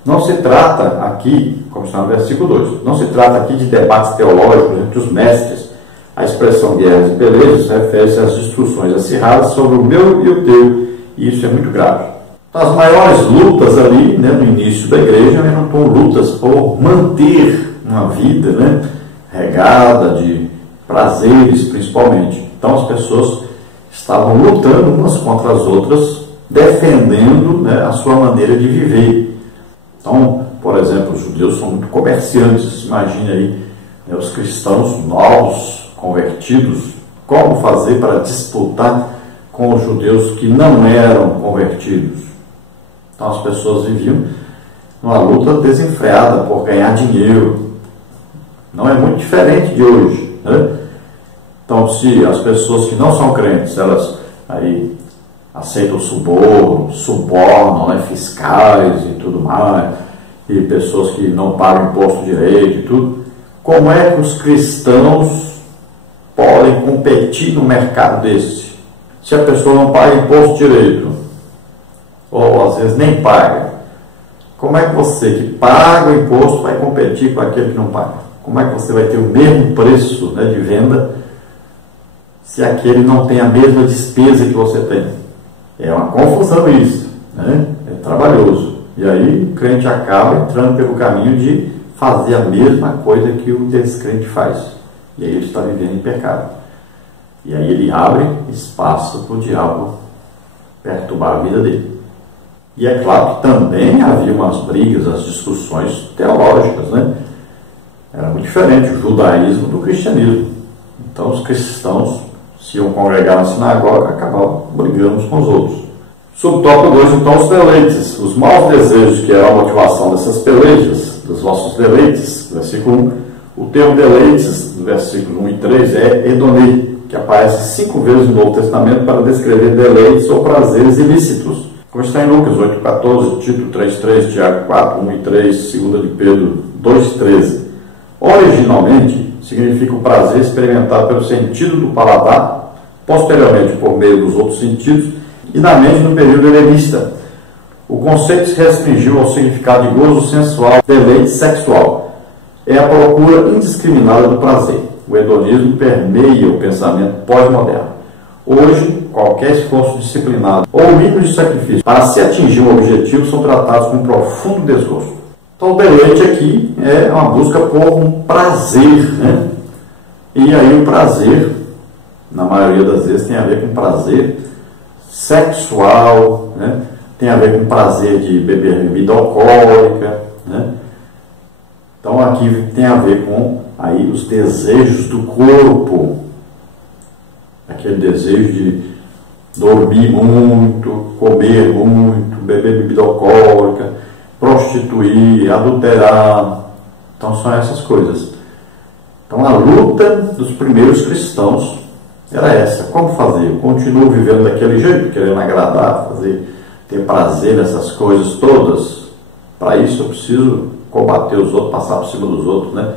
Não se trata aqui, como está no versículo 2, não se trata aqui de debates teológicos entre os mestres. A expressão guerras e pelejas refere-se às discussões acirradas sobre o meu e o teu, e isso é muito grave. As maiores lutas ali, né, no início da igreja, eram lutas por manter uma vida, né, regada de prazeres, principalmente. Então as pessoas estavam lutando umas contra as outras, defendendo, né, a sua maneira de viver. Então, por exemplo, os judeus são muito comerciantes. Imagine aí, né, os cristãos novos, convertidos, como fazer para disputar com os judeus que não eram convertidos. Então as pessoas viviam numa luta desenfreada por ganhar dinheiro. Não é muito diferente de hoje, né? Então, se as pessoas que não são crentes, elas aí aceitam suborno, subornam, né, fiscais e tudo mais, e pessoas que não pagam imposto direito e tudo, como é que os cristãos podem competir no mercado desse? Se a pessoa não paga imposto direito, ou às vezes nem paga, como é que você que paga o imposto vai competir com aquele que não paga? Como é que você vai ter o mesmo preço, né, de venda se aquele não tem a mesma despesa que você tem? É uma confusão isso, né? É trabalhoso. E aí o crente acaba entrando pelo caminho de fazer a mesma coisa que o descrente faz. E aí ele está vivendo em pecado. E aí ele abre espaço para o diabo perturbar a vida dele. E é claro que também havia umas brigas, as discussões teológicas, né? Era muito diferente o judaísmo do cristianismo. Então os cristãos se iam congregar na sinagoga, acabavam brigando uns com os outros. Subtópico 2, então, os deleites. Os maus desejos que eram a motivação dessas pelejas dos vossos deleites, versículo 1. O termo deleites, no versículo 1 e 3, é edonei, que aparece 5 vezes no Novo Testamento para descrever deleites ou prazeres ilícitos. Como está em Lucas 8,14, Tito 3,3, Tiago 4, 1 e 3, 2 de Pedro 2,13. Originalmente, significa o prazer experimentado pelo sentido do paladar, posteriormente por meio dos outros sentidos, e na mente no período helenista. O conceito se restringiu ao significado de gozo sensual, deleite sexual. É a procura indiscriminada do prazer. O hedonismo permeia o pensamento pós-moderno. Hoje, qualquer esforço disciplinado ou mínimo de sacrifício para se atingir um objetivo são tratados com profundo desgosto. Então, o deleite aqui é uma busca por um prazer, né? E aí o prazer, na maioria das vezes, tem a ver com prazer sexual, né? Tem a ver com prazer de beber bebida alcoólica, né? Então aqui tem a ver com aí os desejos do corpo, aquele desejo de dormir muito, comer muito, beber bebida alcoólica, prostituir, adulterar. Então são essas coisas. Então a luta dos primeiros cristãos era essa: como fazer? Eu continuo vivendo daquele jeito, querendo agradar, ter prazer nessas coisas todas. Para isso eu preciso combater os outros, passar por cima dos outros, né?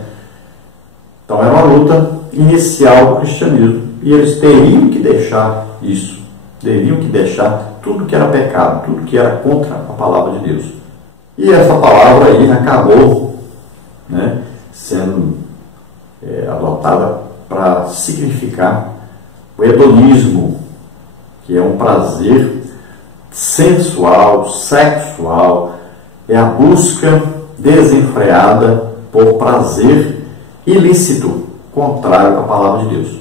Então era uma luta inicial do cristianismo, e eles teriam que deixar isso, teriam que deixar tudo que era pecado, tudo que era contra a palavra de Deus. E essa palavra aí acabou, né, sendo adotada para significar o hedonismo, que é um prazer sensual, sexual, é a busca desenfreada por prazer ilícito, contrário à palavra de Deus.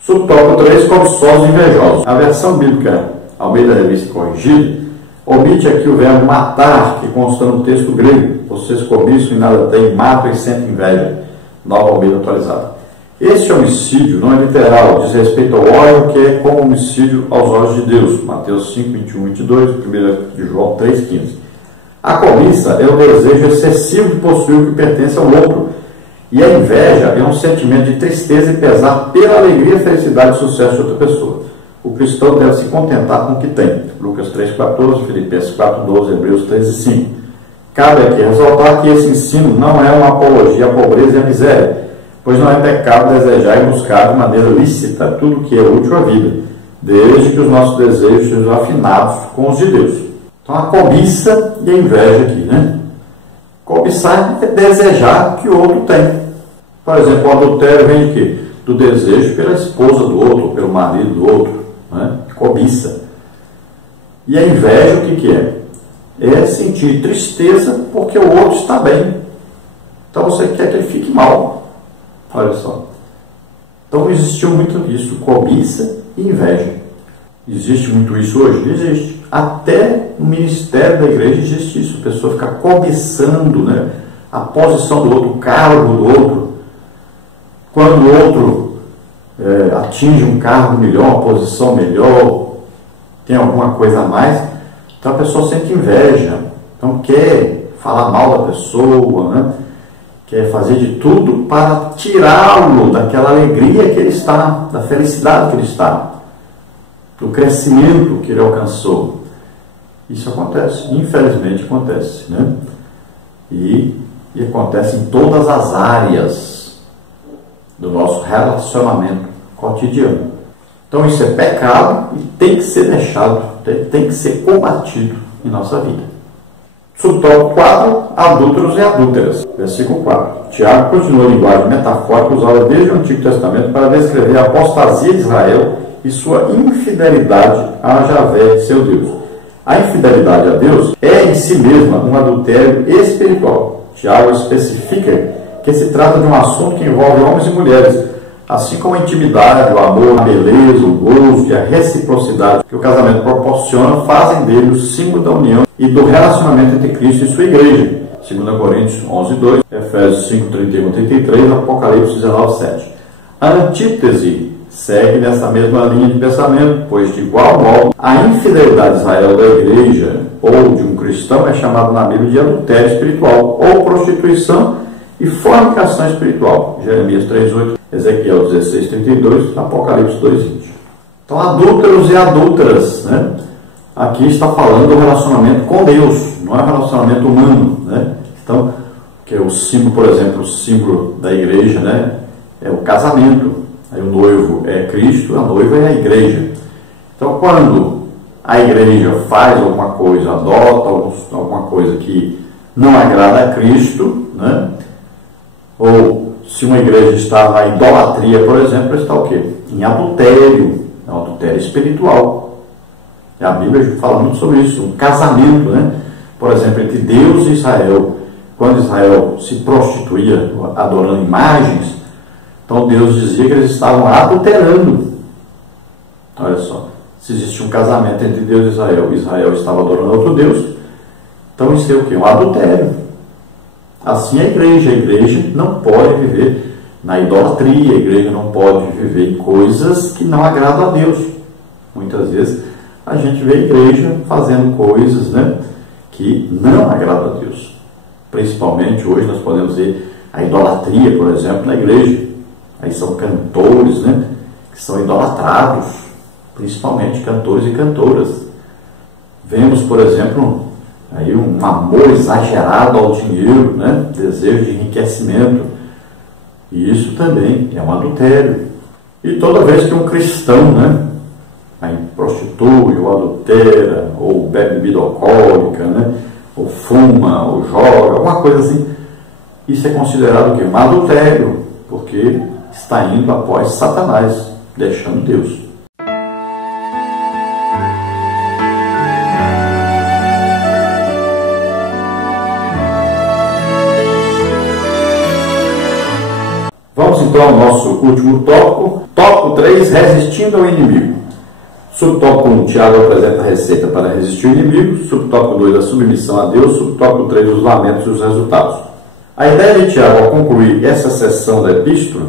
Subtópico 3, cobiçosos e invejosos. A versão bíblica Almeida Revista Corrigida omite aqui o verbo matar, que consta no texto grego. Vocês cobiçam e nada têm, matam e sentem inveja. Nova Almeida Atualizada. Este homicídio não é literal, diz respeito ao ódio, que é como homicídio aos olhos de Deus. Mateus 5, 21, 22, 1 de João 3, 15. A cobiça é o desejo excessivo de possuir o que pertence ao outro. E a inveja é um sentimento de tristeza e pesar pela alegria, felicidade e sucesso de outra pessoa. O cristão deve se contentar com o que tem. Lucas 3,14, Filipenses 4,12, Hebreus 13,5. Cabe aqui ressaltar que esse ensino não é uma apologia à pobreza e à miséria, pois não é pecado desejar e buscar de maneira lícita tudo que é útil à vida, desde que os nossos desejos sejam afinados com os de Deus. Então a cobiça e a inveja aqui, né? Cobiçar é desejar que o outro tem. Por exemplo, o adultério vem de quê? Do desejo pela esposa do outro, pelo marido do outro, né? Cobiça. E a inveja, o que é? É sentir tristeza porque o outro está bem. Então você quer que ele fique mal. Olha só. Então existiu muito isso, cobiça e inveja. Existe muito isso hoje? Existe. Até no ministério da igreja existe isso. A pessoa fica cobiçando, né, a posição do outro, o cargo do outro. Quando o outro atinge um cargo melhor, uma posição melhor, tem alguma coisa a mais, então a pessoa sente inveja. Então quer falar mal da pessoa, né? Quer fazer de tudo para tirá-lo daquela alegria que ele está, da felicidade que ele está, do crescimento que ele alcançou. Isso acontece, infelizmente acontece, né? E acontece em todas as áreas do nosso relacionamento cotidiano. Então isso é pecado e tem que ser deixado, tem que ser combatido em nossa vida. Subtópico 4, adúlteros e adúlteras. Versículo 4. Tiago continua a linguagem metafórica usada desde o Antigo Testamento para descrever a apostasia de Israel e sua infidelidade a Javé, seu Deus. A infidelidade a Deus é em si mesma um adultério espiritual. Tiago especifica que se trata de um assunto que envolve homens e mulheres, assim como a intimidade, o amor, a beleza, o gozo e a reciprocidade que o casamento proporciona, fazem dele o símbolo da união e do relacionamento entre Cristo e sua igreja. 2 Coríntios 11, 2, Efésios 5, 31, 33, Apocalipse 19, 7. A antítese segue nessa mesma linha de pensamento, pois de igual modo a infidelidade de Israel da igreja ou de um cristão é chamado na Bíblia de adultério espiritual, ou prostituição e fornicação espiritual. Jeremias 3,8, Ezequiel 16,32, Apocalipse 2,20. Então, adúlteros e adúlteras, né? Aqui está falando do relacionamento com Deus, não é um relacionamento humano, né? Então, que é o símbolo, por exemplo, o símbolo da igreja, né? É o casamento. Aí o noivo é Cristo, a noiva é a igreja. Então, quando a igreja faz alguma coisa, adota alguma coisa que não agrada a Cristo, né? Ou se uma igreja está na idolatria, por exemplo, está o quê? Em adultério, é um adultério espiritual. E a Bíblia fala muito sobre isso, um casamento, né? Por exemplo, entre Deus e Israel. Quando Israel se prostituía adorando imagens, então Deus dizia que eles estavam adulterando. Olha só, se existia um casamento entre Deus e Israel estava adorando outro Deus, então isso é o quê? Um adultério. Assim a igreja não pode viver na idolatria, a igreja não pode viver em coisas que não agradam a Deus. Muitas vezes a gente vê a igreja fazendo coisas, né, que não agradam a Deus. Principalmente hoje nós podemos ver a idolatria, por exemplo, na igreja. Aí são cantores, né, que são idolatrados, principalmente cantores e cantoras. Vemos, por exemplo, aí um amor exagerado ao dinheiro, né, desejo de enriquecimento. E isso também é um adultério. E toda vez que um cristão, né, aí prostitui, ou adultera, ou bebe bebida alcoólica, né, ou fuma, ou joga, alguma coisa assim, isso é considerado o quê? Um adultério, porque está indo após Satanás, deixando Deus. Vamos então ao nosso último tópico. Tópico 3, resistindo ao inimigo. Subtópico 1, Tiago apresenta a receita para resistir ao inimigo. Subtópico 2, a submissão a Deus. Subtópico 3, os lamentos e os resultados. A ideia de Tiago ao concluir essa seção da epístola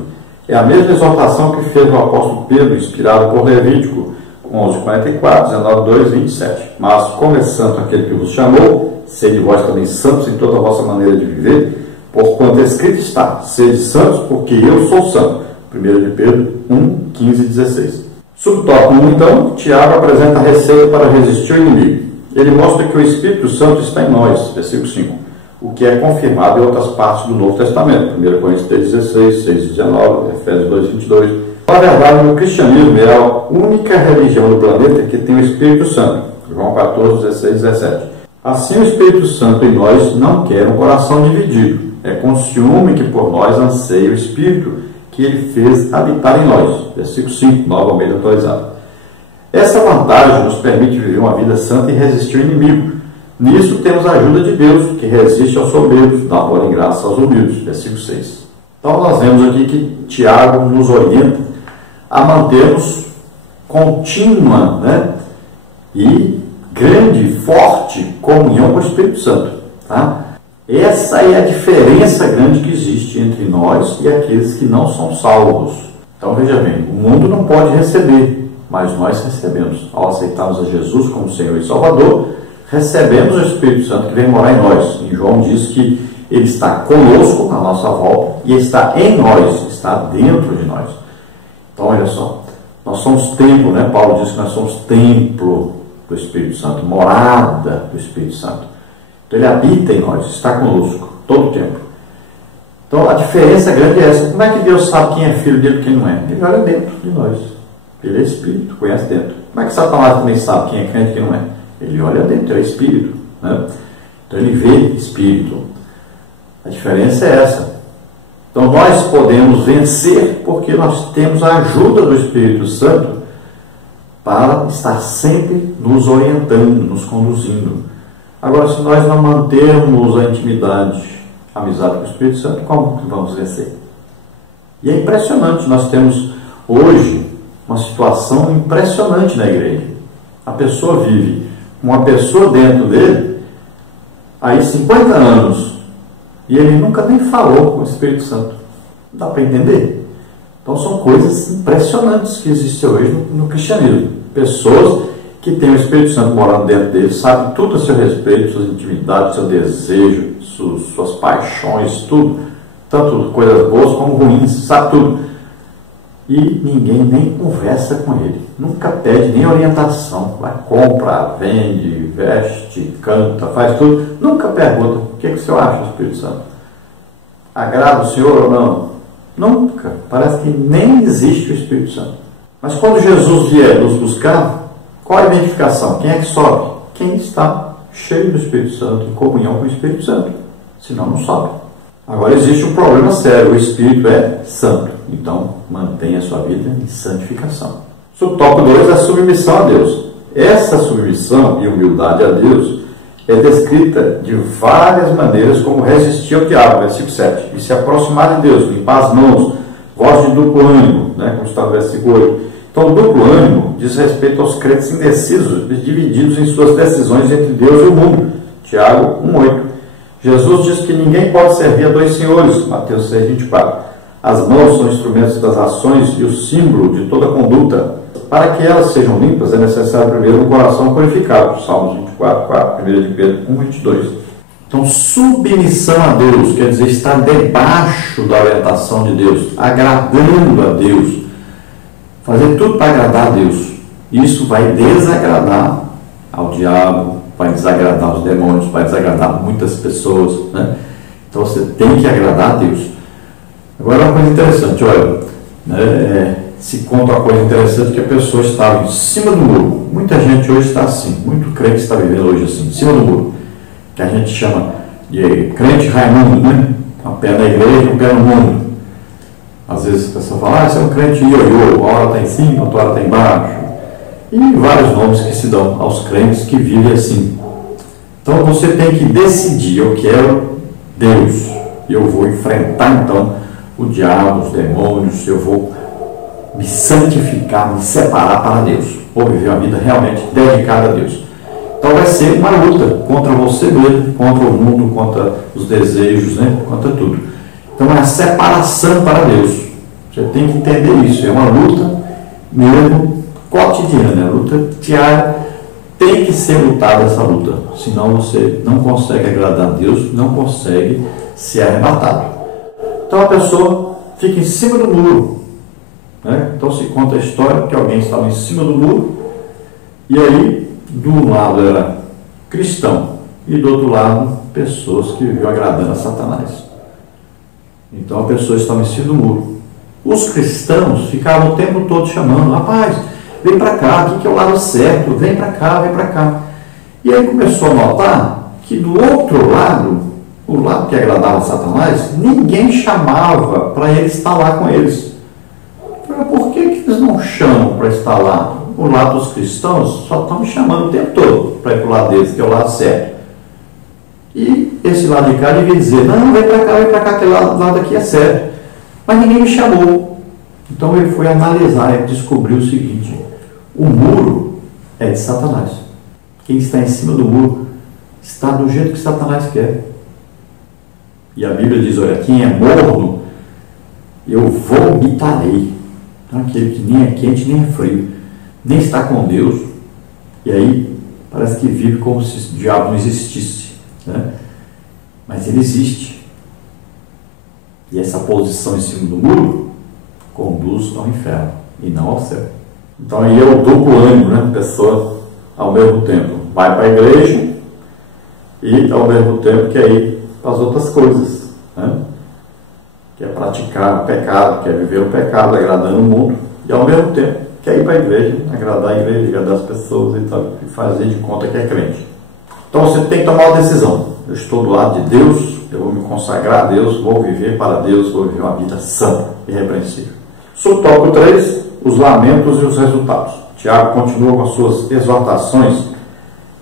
é a mesma exortação que fez o apóstolo Pedro, inspirado por Levítico 11:44, 19:2, 27. Mas, como é santo aquele que vos chamou, sede vós também santos em toda a vossa maneira de viver, porquanto escrito está, sede santos, porque eu sou santo. 1 de Pedro 1:15 e 16. Subtópico 1, então, Tiago apresenta a receita para resistir ao inimigo. Ele mostra que o Espírito Santo está em nós, versículo 5, o que é confirmado em outras partes do Novo Testamento, 1 Coríntios 3:16, 6:19, Efésios 2:22. Na verdade, o cristianismo é a única religião do planeta que tem o Espírito Santo, João 14:16, 17. Assim, o Espírito Santo em nós não quer um coração dividido, é com ciúme que por nós anseia o Espírito que ele fez habitar em nós. Versículo 5, Nova Almeida atualizada. Essa vantagem nos permite viver uma vida santa e resistir ao inimigo. Nisso temos a ajuda de Deus, que resiste aos soberbos, dá amor em graça aos humildes. Versículo 6. Então nós vemos aqui que Tiago nos orienta a mantermos contínua, né, e grande, forte comunhão com o Espírito Santo. Tá? Essa é a diferença grande que existe entre nós e aqueles que não são salvos. Então veja bem, o mundo não pode receber, mas nós recebemos. Ao aceitarmos a Jesus como Senhor e Salvador, recebemos o Espírito Santo que vem morar em nós. E João diz que ele está conosco na nossa volta e está em nós, está dentro de nós. Então olha só, nós somos templo, né? Paulo diz que nós somos templo do Espírito Santo, morada do Espírito Santo. Então ele habita em nós, está conosco, todo o tempo. Então a diferença grande é essa. Como é que Deus sabe quem é filho dele e quem não é? Ele olha dentro de nós. Ele é Espírito, conhece dentro. Como é que Satanás também sabe quem é crente e quem não é? Ele olha dentro, é Espírito. Né? Então ele vê Espírito. A diferença é essa. Então nós podemos vencer porque nós temos a ajuda do Espírito Santo para estar sempre nos orientando, nos conduzindo. Agora, se nós não mantermos a intimidade, a amizade com o Espírito Santo, como que vamos vencer? E é impressionante, nós temos hoje uma situação impressionante na igreja. A pessoa vive uma pessoa dentro dele, aí 50 anos, e ele nunca nem falou com o Espírito Santo. Dá para entender? Então são coisas impressionantes que existem hoje no cristianismo. Pessoas que têm o Espírito Santo morando dentro deles, sabem tudo a seu respeito, suas intimidades, seu desejo, suas paixões, tudo. Tanto coisas boas como ruins, sabe tudo. E ninguém nem conversa com ele. Nunca pede nem orientação. Vai, compra, vende, veste, canta, faz tudo. Nunca pergunta: o que o senhor acha do Espírito Santo? Agrada o senhor ou não? Nunca. Parece que nem existe o Espírito Santo. Mas quando Jesus vier nos buscar, qual a identificação? Quem é que sobe? Quem está cheio do Espírito Santo, em comunhão com o Espírito Santo. Senão não sobe. Agora existe um problema sério: o Espírito é santo. Então mantenha a sua vida em santificação. Subtópico 2 é a submissão a Deus. Essa submissão e humildade a Deus é descrita de várias maneiras como resistir ao diabo, versículo 7, e se aproximar de Deus, limpar as mãos, voz de duplo ânimo, como está no versículo 8. Então, o duplo ânimo diz respeito aos crentes indecisos, divididos em suas decisões entre Deus e o mundo. Tiago 1,8. Jesus diz que ninguém pode servir a dois senhores, Mateus 6,24. As mãos são instrumentos das ações e o símbolo de toda conduta. Para que elas sejam limpas, é necessário primeiro um coração purificado. Salmos 24,4, 1 de Pedro 1,22. Então, submissão a Deus quer dizer estar debaixo da orientação de Deus, agradando a Deus, fazer tudo para agradar a Deus. Isso vai desagradar ao diabo, vai desagradar os demônios, vai desagradar muitas pessoas, Então você tem que agradar a Deus. Agora uma coisa interessante, olha, se conta uma coisa interessante, que a pessoa estava em cima do muro. Muita gente hoje está assim, muito crente está vivendo hoje assim, em cima do muro, que a gente chama de crente Raimundo, Um pé na igreja, um pé no mundo. Às vezes a pessoa fala: você é um crente ioiô, uma hora está em cima, outra hora está embaixo. E vários nomes que se dão aos crentes que vivem assim. Então você tem que decidir: eu quero Deus, e eu vou enfrentar então o diabo, os demônios, eu vou me santificar, me separar para Deus, vou viver uma vida realmente dedicada a Deus. Então vai ser uma luta contra você mesmo, contra o mundo, contra os desejos, contra tudo. Então é a separação para Deus. Você tem que entender isso, é uma luta mesmo cotidiana, luta diária. Tem que ser lutada essa luta, senão você não consegue agradar a Deus, não consegue ser arrebatado. Então a pessoa fica em cima do muro, Então se conta a história que alguém estava em cima do muro, e aí de um lado era cristão e do outro lado pessoas que viviam agradando a Satanás. Então a pessoa estava em cima do muro. Os cristãos ficavam o tempo todo chamando: rapaz, vem para cá, aqui que é o lado certo, vem para cá, vem para cá. E aí começou a notar que do outro lado, o lado que agradava a Satanás, ninguém chamava para ele estar lá com eles. Por que eles não chamam para estar lá? O lado dos cristãos só estão me chamando o tempo todo para ir para o lado deles, que é o lado certo. E esse lado de cá devia dizer: não, vem para cá, aquele lado aqui é certo. Mas ninguém me chamou. Então ele foi analisar e descobriu o seguinte: o muro é de Satanás. Quem está em cima do muro está do jeito que Satanás quer. E a Bíblia diz: olha, quem é morno, eu vomitarei. Então aquele que nem é quente nem é frio, nem está com Deus, e aí parece que vive como se o diabo não existisse, Mas ele existe. E essa posição em cima do muro conduz ao inferno e não ao céu. Então aí é o duplo ânimo, A pessoa ao mesmo tempo vai para a igreja e ao mesmo tempo quer ir para as outras coisas, Quer praticar o pecado, quer viver o pecado, agradando o mundo, e ao mesmo tempo quer ir para a igreja, agradar a igreja, agradar as pessoas e fazer de conta que é crente. Então você tem que tomar uma decisão: eu estou do lado de Deus, eu vou me consagrar a Deus, vou viver para Deus, vou viver uma vida santa e irrepreensível. Subtópico 3, os lamentos e os resultados. Tiago continua com as suas exortações: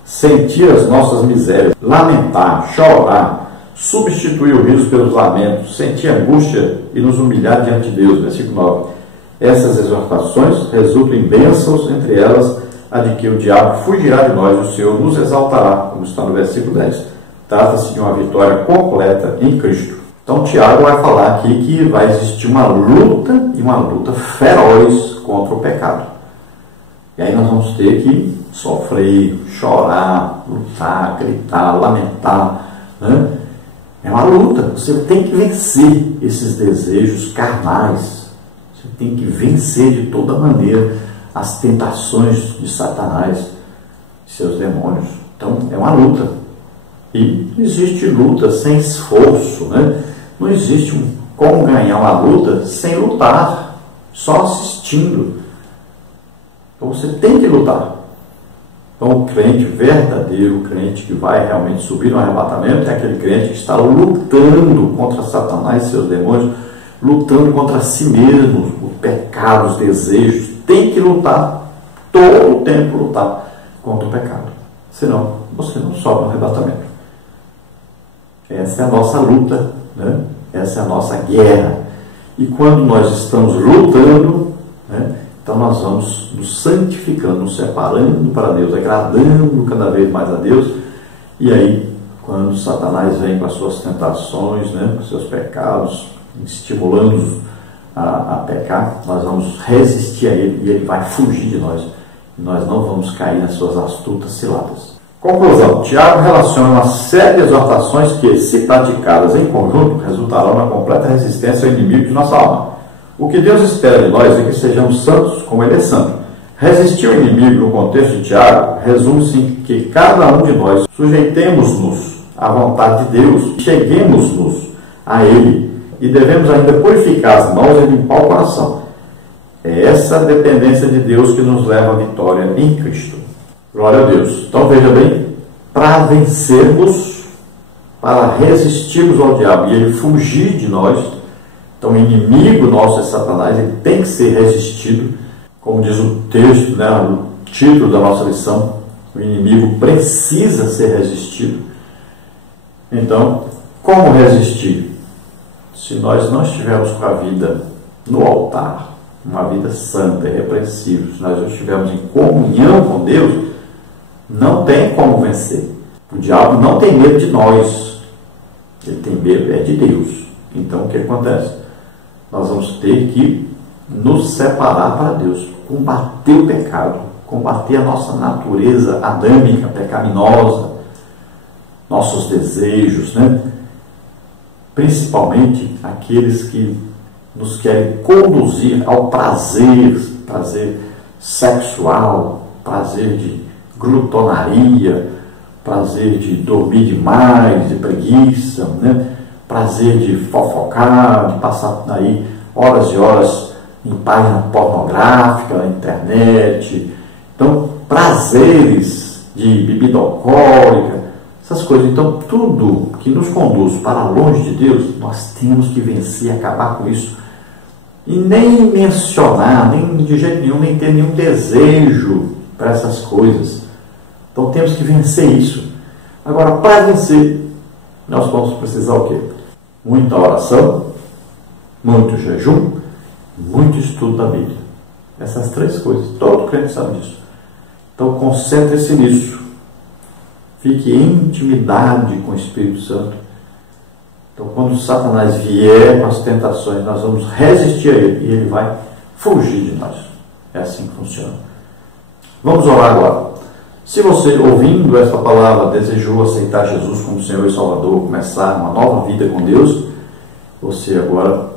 sentir as nossas misérias, lamentar, chorar, substituir o riso pelos lamentos, sentir angústia e nos humilhar diante de Deus. Versículo 9. Essas exortações resultam em bênçãos, entre elas a de que o diabo fugirá de nós e o Senhor nos exaltará, como está no versículo 10. Trata-se de uma vitória completa em Cristo. Então Tiago vai falar aqui que vai existir uma luta, e uma luta feroz contra o pecado. E aí nós vamos ter que sofrer, chorar, lutar, gritar, lamentar, né? É uma luta. Você tem que vencer esses desejos carnais. Você tem que vencer de toda maneira as tentações de Satanás, seus demônios. Então é uma luta. E existe luta sem esforço, né? Não existe como ganhar uma luta sem lutar, só assistindo. Então você tem que lutar. Então o crente verdadeiro, o crente que vai realmente subir no arrebatamento, é aquele crente que está lutando contra Satanás e seus demônios, lutando contra si mesmo, o pecado, os desejos. Tem que lutar, todo o tempo lutar contra o pecado. Senão você não sobe no arrebatamento. Essa é a nossa luta, né? Essa é a nossa guerra. E quando nós estamos lutando, né, então nós vamos nos santificando, nos separando para Deus, agradando cada vez mais a Deus. E aí, quando Satanás vem com as suas tentações, né, com os seus pecados, estimulando-nos a pecar, nós vamos resistir a ele e ele vai fugir de nós. E nós não vamos cair nas suas astutas ciladas. Conclusão. Tiago relaciona uma série de exortações que, se praticadas em conjunto, resultarão na completa resistência ao inimigo de nossa alma. O que Deus espera de nós é que sejamos santos como Ele é santo. Resistir ao inimigo no contexto de Tiago resume-se em que cada um de nós sujeitemos-nos à vontade de Deus, cheguemos-nos a Ele e devemos ainda purificar as mãos e limpar o coração. É essa dependência de Deus que nos leva à vitória em Cristo. Glória a Deus. Então veja bem, para vencermos, para resistirmos ao diabo e ele fugir de nós, então o inimigo nosso é Satanás, ele tem que ser resistido, como diz o texto, né, o título da nossa lição, o inimigo precisa ser resistido. Então, como resistir? Se nós não estivermos com a vida no altar, uma vida santa, irrepreensível, se nós não estivermos em comunhão com Deus, não tem como vencer. O diabo não tem medo de nós, ele tem medo de Deus. Então o que acontece? Nós vamos ter que nos separar para Deus, combater o pecado, combater a nossa natureza adâmica, pecaminosa, nossos desejos, né? Principalmente aqueles que nos querem conduzir ao prazer sexual, prazer de glutonaria, prazer de dormir demais, de preguiça, né? Prazer de fofocar, de passar aí horas e horas em página pornográfica na internet. Então, prazeres de bebida alcoólica, essas coisas. Então, tudo que nos conduz para longe de Deus, nós temos que vencer, acabar com isso. E nem mencionar, nem de jeito nenhum, nem ter nenhum desejo para essas coisas. Então temos que vencer isso. Agora, para vencer, nós vamos precisar o quê? Muita oração, muito jejum, muito estudo da Bíblia. Essas três coisas, todo crente sabe disso. Então concentre-se nisso. Fique em intimidade com o Espírito Santo. Então quando Satanás vier com as tentações, nós vamos resistir a ele e ele vai fugir de nós. É assim que funciona. Vamos orar agora. Se você, ouvindo esta palavra, desejou aceitar Jesus como Senhor e Salvador, começar uma nova vida com Deus, você agora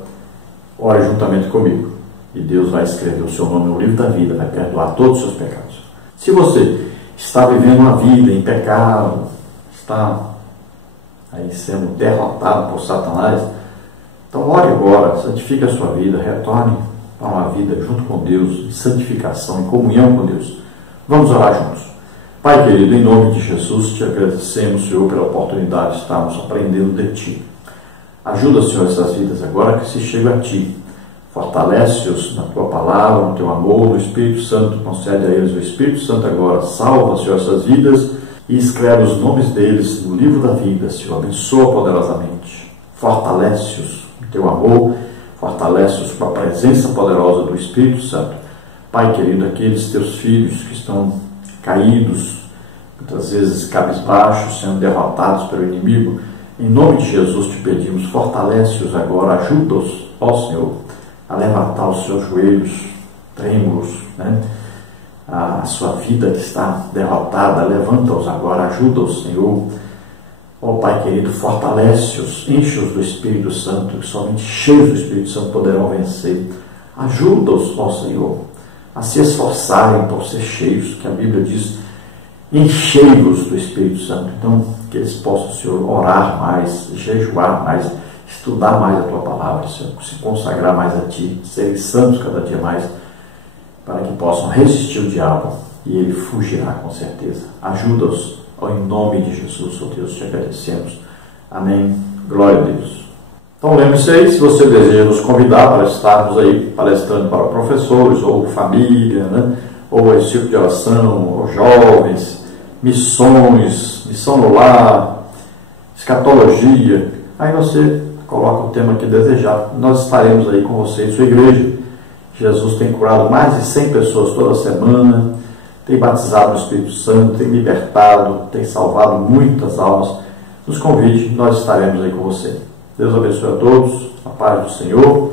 ore juntamente comigo. E Deus vai escrever o seu nome no livro da vida, vai perdoar todos os seus pecados. Se você está vivendo uma vida em pecado, está aí sendo derrotado por Satanás, então ore agora, santifique a sua vida, retorne para uma vida junto com Deus, em santificação, em comunhão com Deus. Vamos orar juntos. Pai querido, em nome de Jesus, te agradecemos, Senhor, pela oportunidade de estarmos aprendendo de Ti. Ajuda, Senhor, essas vidas agora que se chegam a Ti. Fortalece-os na Tua palavra, no Teu amor, no Espírito Santo. Concede a eles o Espírito Santo agora. Salva, Senhor, essas vidas e escreve os nomes deles no livro da vida, Senhor. Abençoa poderosamente. Fortalece-os no Teu amor. Fortalece-os com a presença poderosa do Espírito Santo. Pai querido, aqueles Teus filhos que estão caídos, muitas vezes cabisbaixos, sendo derrotados pelo inimigo, Em nome de Jesus te pedimos, fortalece-os agora, ajuda-os, ó Senhor, a levantar os seus joelhos trêmulos, né? A sua vida que está derrotada, levanta-os agora, ajuda-os, Senhor. Ó Pai querido, fortalece-os, enche-os do Espírito Santo, que somente cheios do Espírito Santo poderão vencer. Ajuda-os, ó Senhor, a se esforçarem por ser cheios, que a Bíblia diz, enchei-os do Espírito Santo. Então, que eles possam, Senhor, orar mais, jejuar mais, estudar mais a Tua palavra, Senhor, se consagrar mais a Ti, serem santos cada dia mais, para que possam resistir o diabo e ele fugirá com certeza. Ajuda-os, em nome de Jesus, ó Deus, te agradecemos. Amém. Glória a Deus. Então lembre-se aí, se você deseja nos convidar para estarmos aí palestrando para professores ou família, né? Ou esse tipo de oração, ou jovens, missões, missão no lar, escatologia, aí você coloca o tema que desejar. Nós estaremos aí com você em sua igreja. Jesus tem curado mais de 100 pessoas toda semana, tem batizado no Espírito Santo, tem libertado, tem salvado muitas almas. Nos convide, nós estaremos aí com você. Deus abençoe a todos, a paz do Senhor.